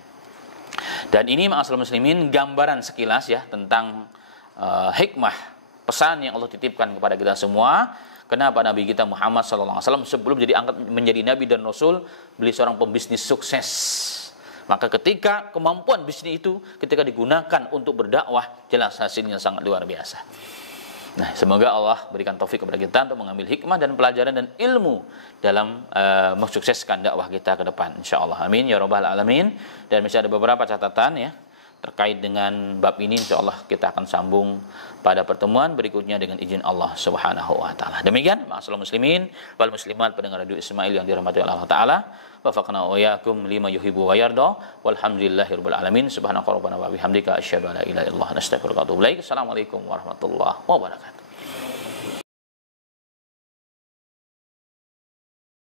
Dan ini ma'asyiral muslimin gambaran sekilas ya tentang hikmah pesan yang Allah titipkan kepada kita semua. Kenapa Nabi kita Muhammad SAW sebelum menjadi Nabi dan Rasul, beliau seorang pembisnis sukses. Maka ketika kemampuan bisnis itu ketika digunakan untuk berdakwah, jelas hasilnya sangat luar biasa. Nah, semoga Allah berikan taufik kepada kita untuk mengambil hikmah dan pelajaran dan ilmu dalam mensukseskan dakwah kita ke depan, insyaallah. Amin ya rabbal alamin. Dan masih ada beberapa catatan ya terkait dengan bab ini, insyaallah kita akan sambung pada pertemuan berikutnya dengan izin Allah Subhanahu wa taala. Demikian, ma'asyiral muslimin wal muslimat pendengar Radio Ismail yang dirahmati Allah taala. Wafaqna wa iyyakum lima yuhibbu wa yarda. Walhamdulillahirabbil alamin. Subhanaka rabbana wa bihamdika asyhadu an la ilaha illallah nastaghfiruka wa atubu ilaik. Assalamualaikum warahmatullahi wabarakatuh.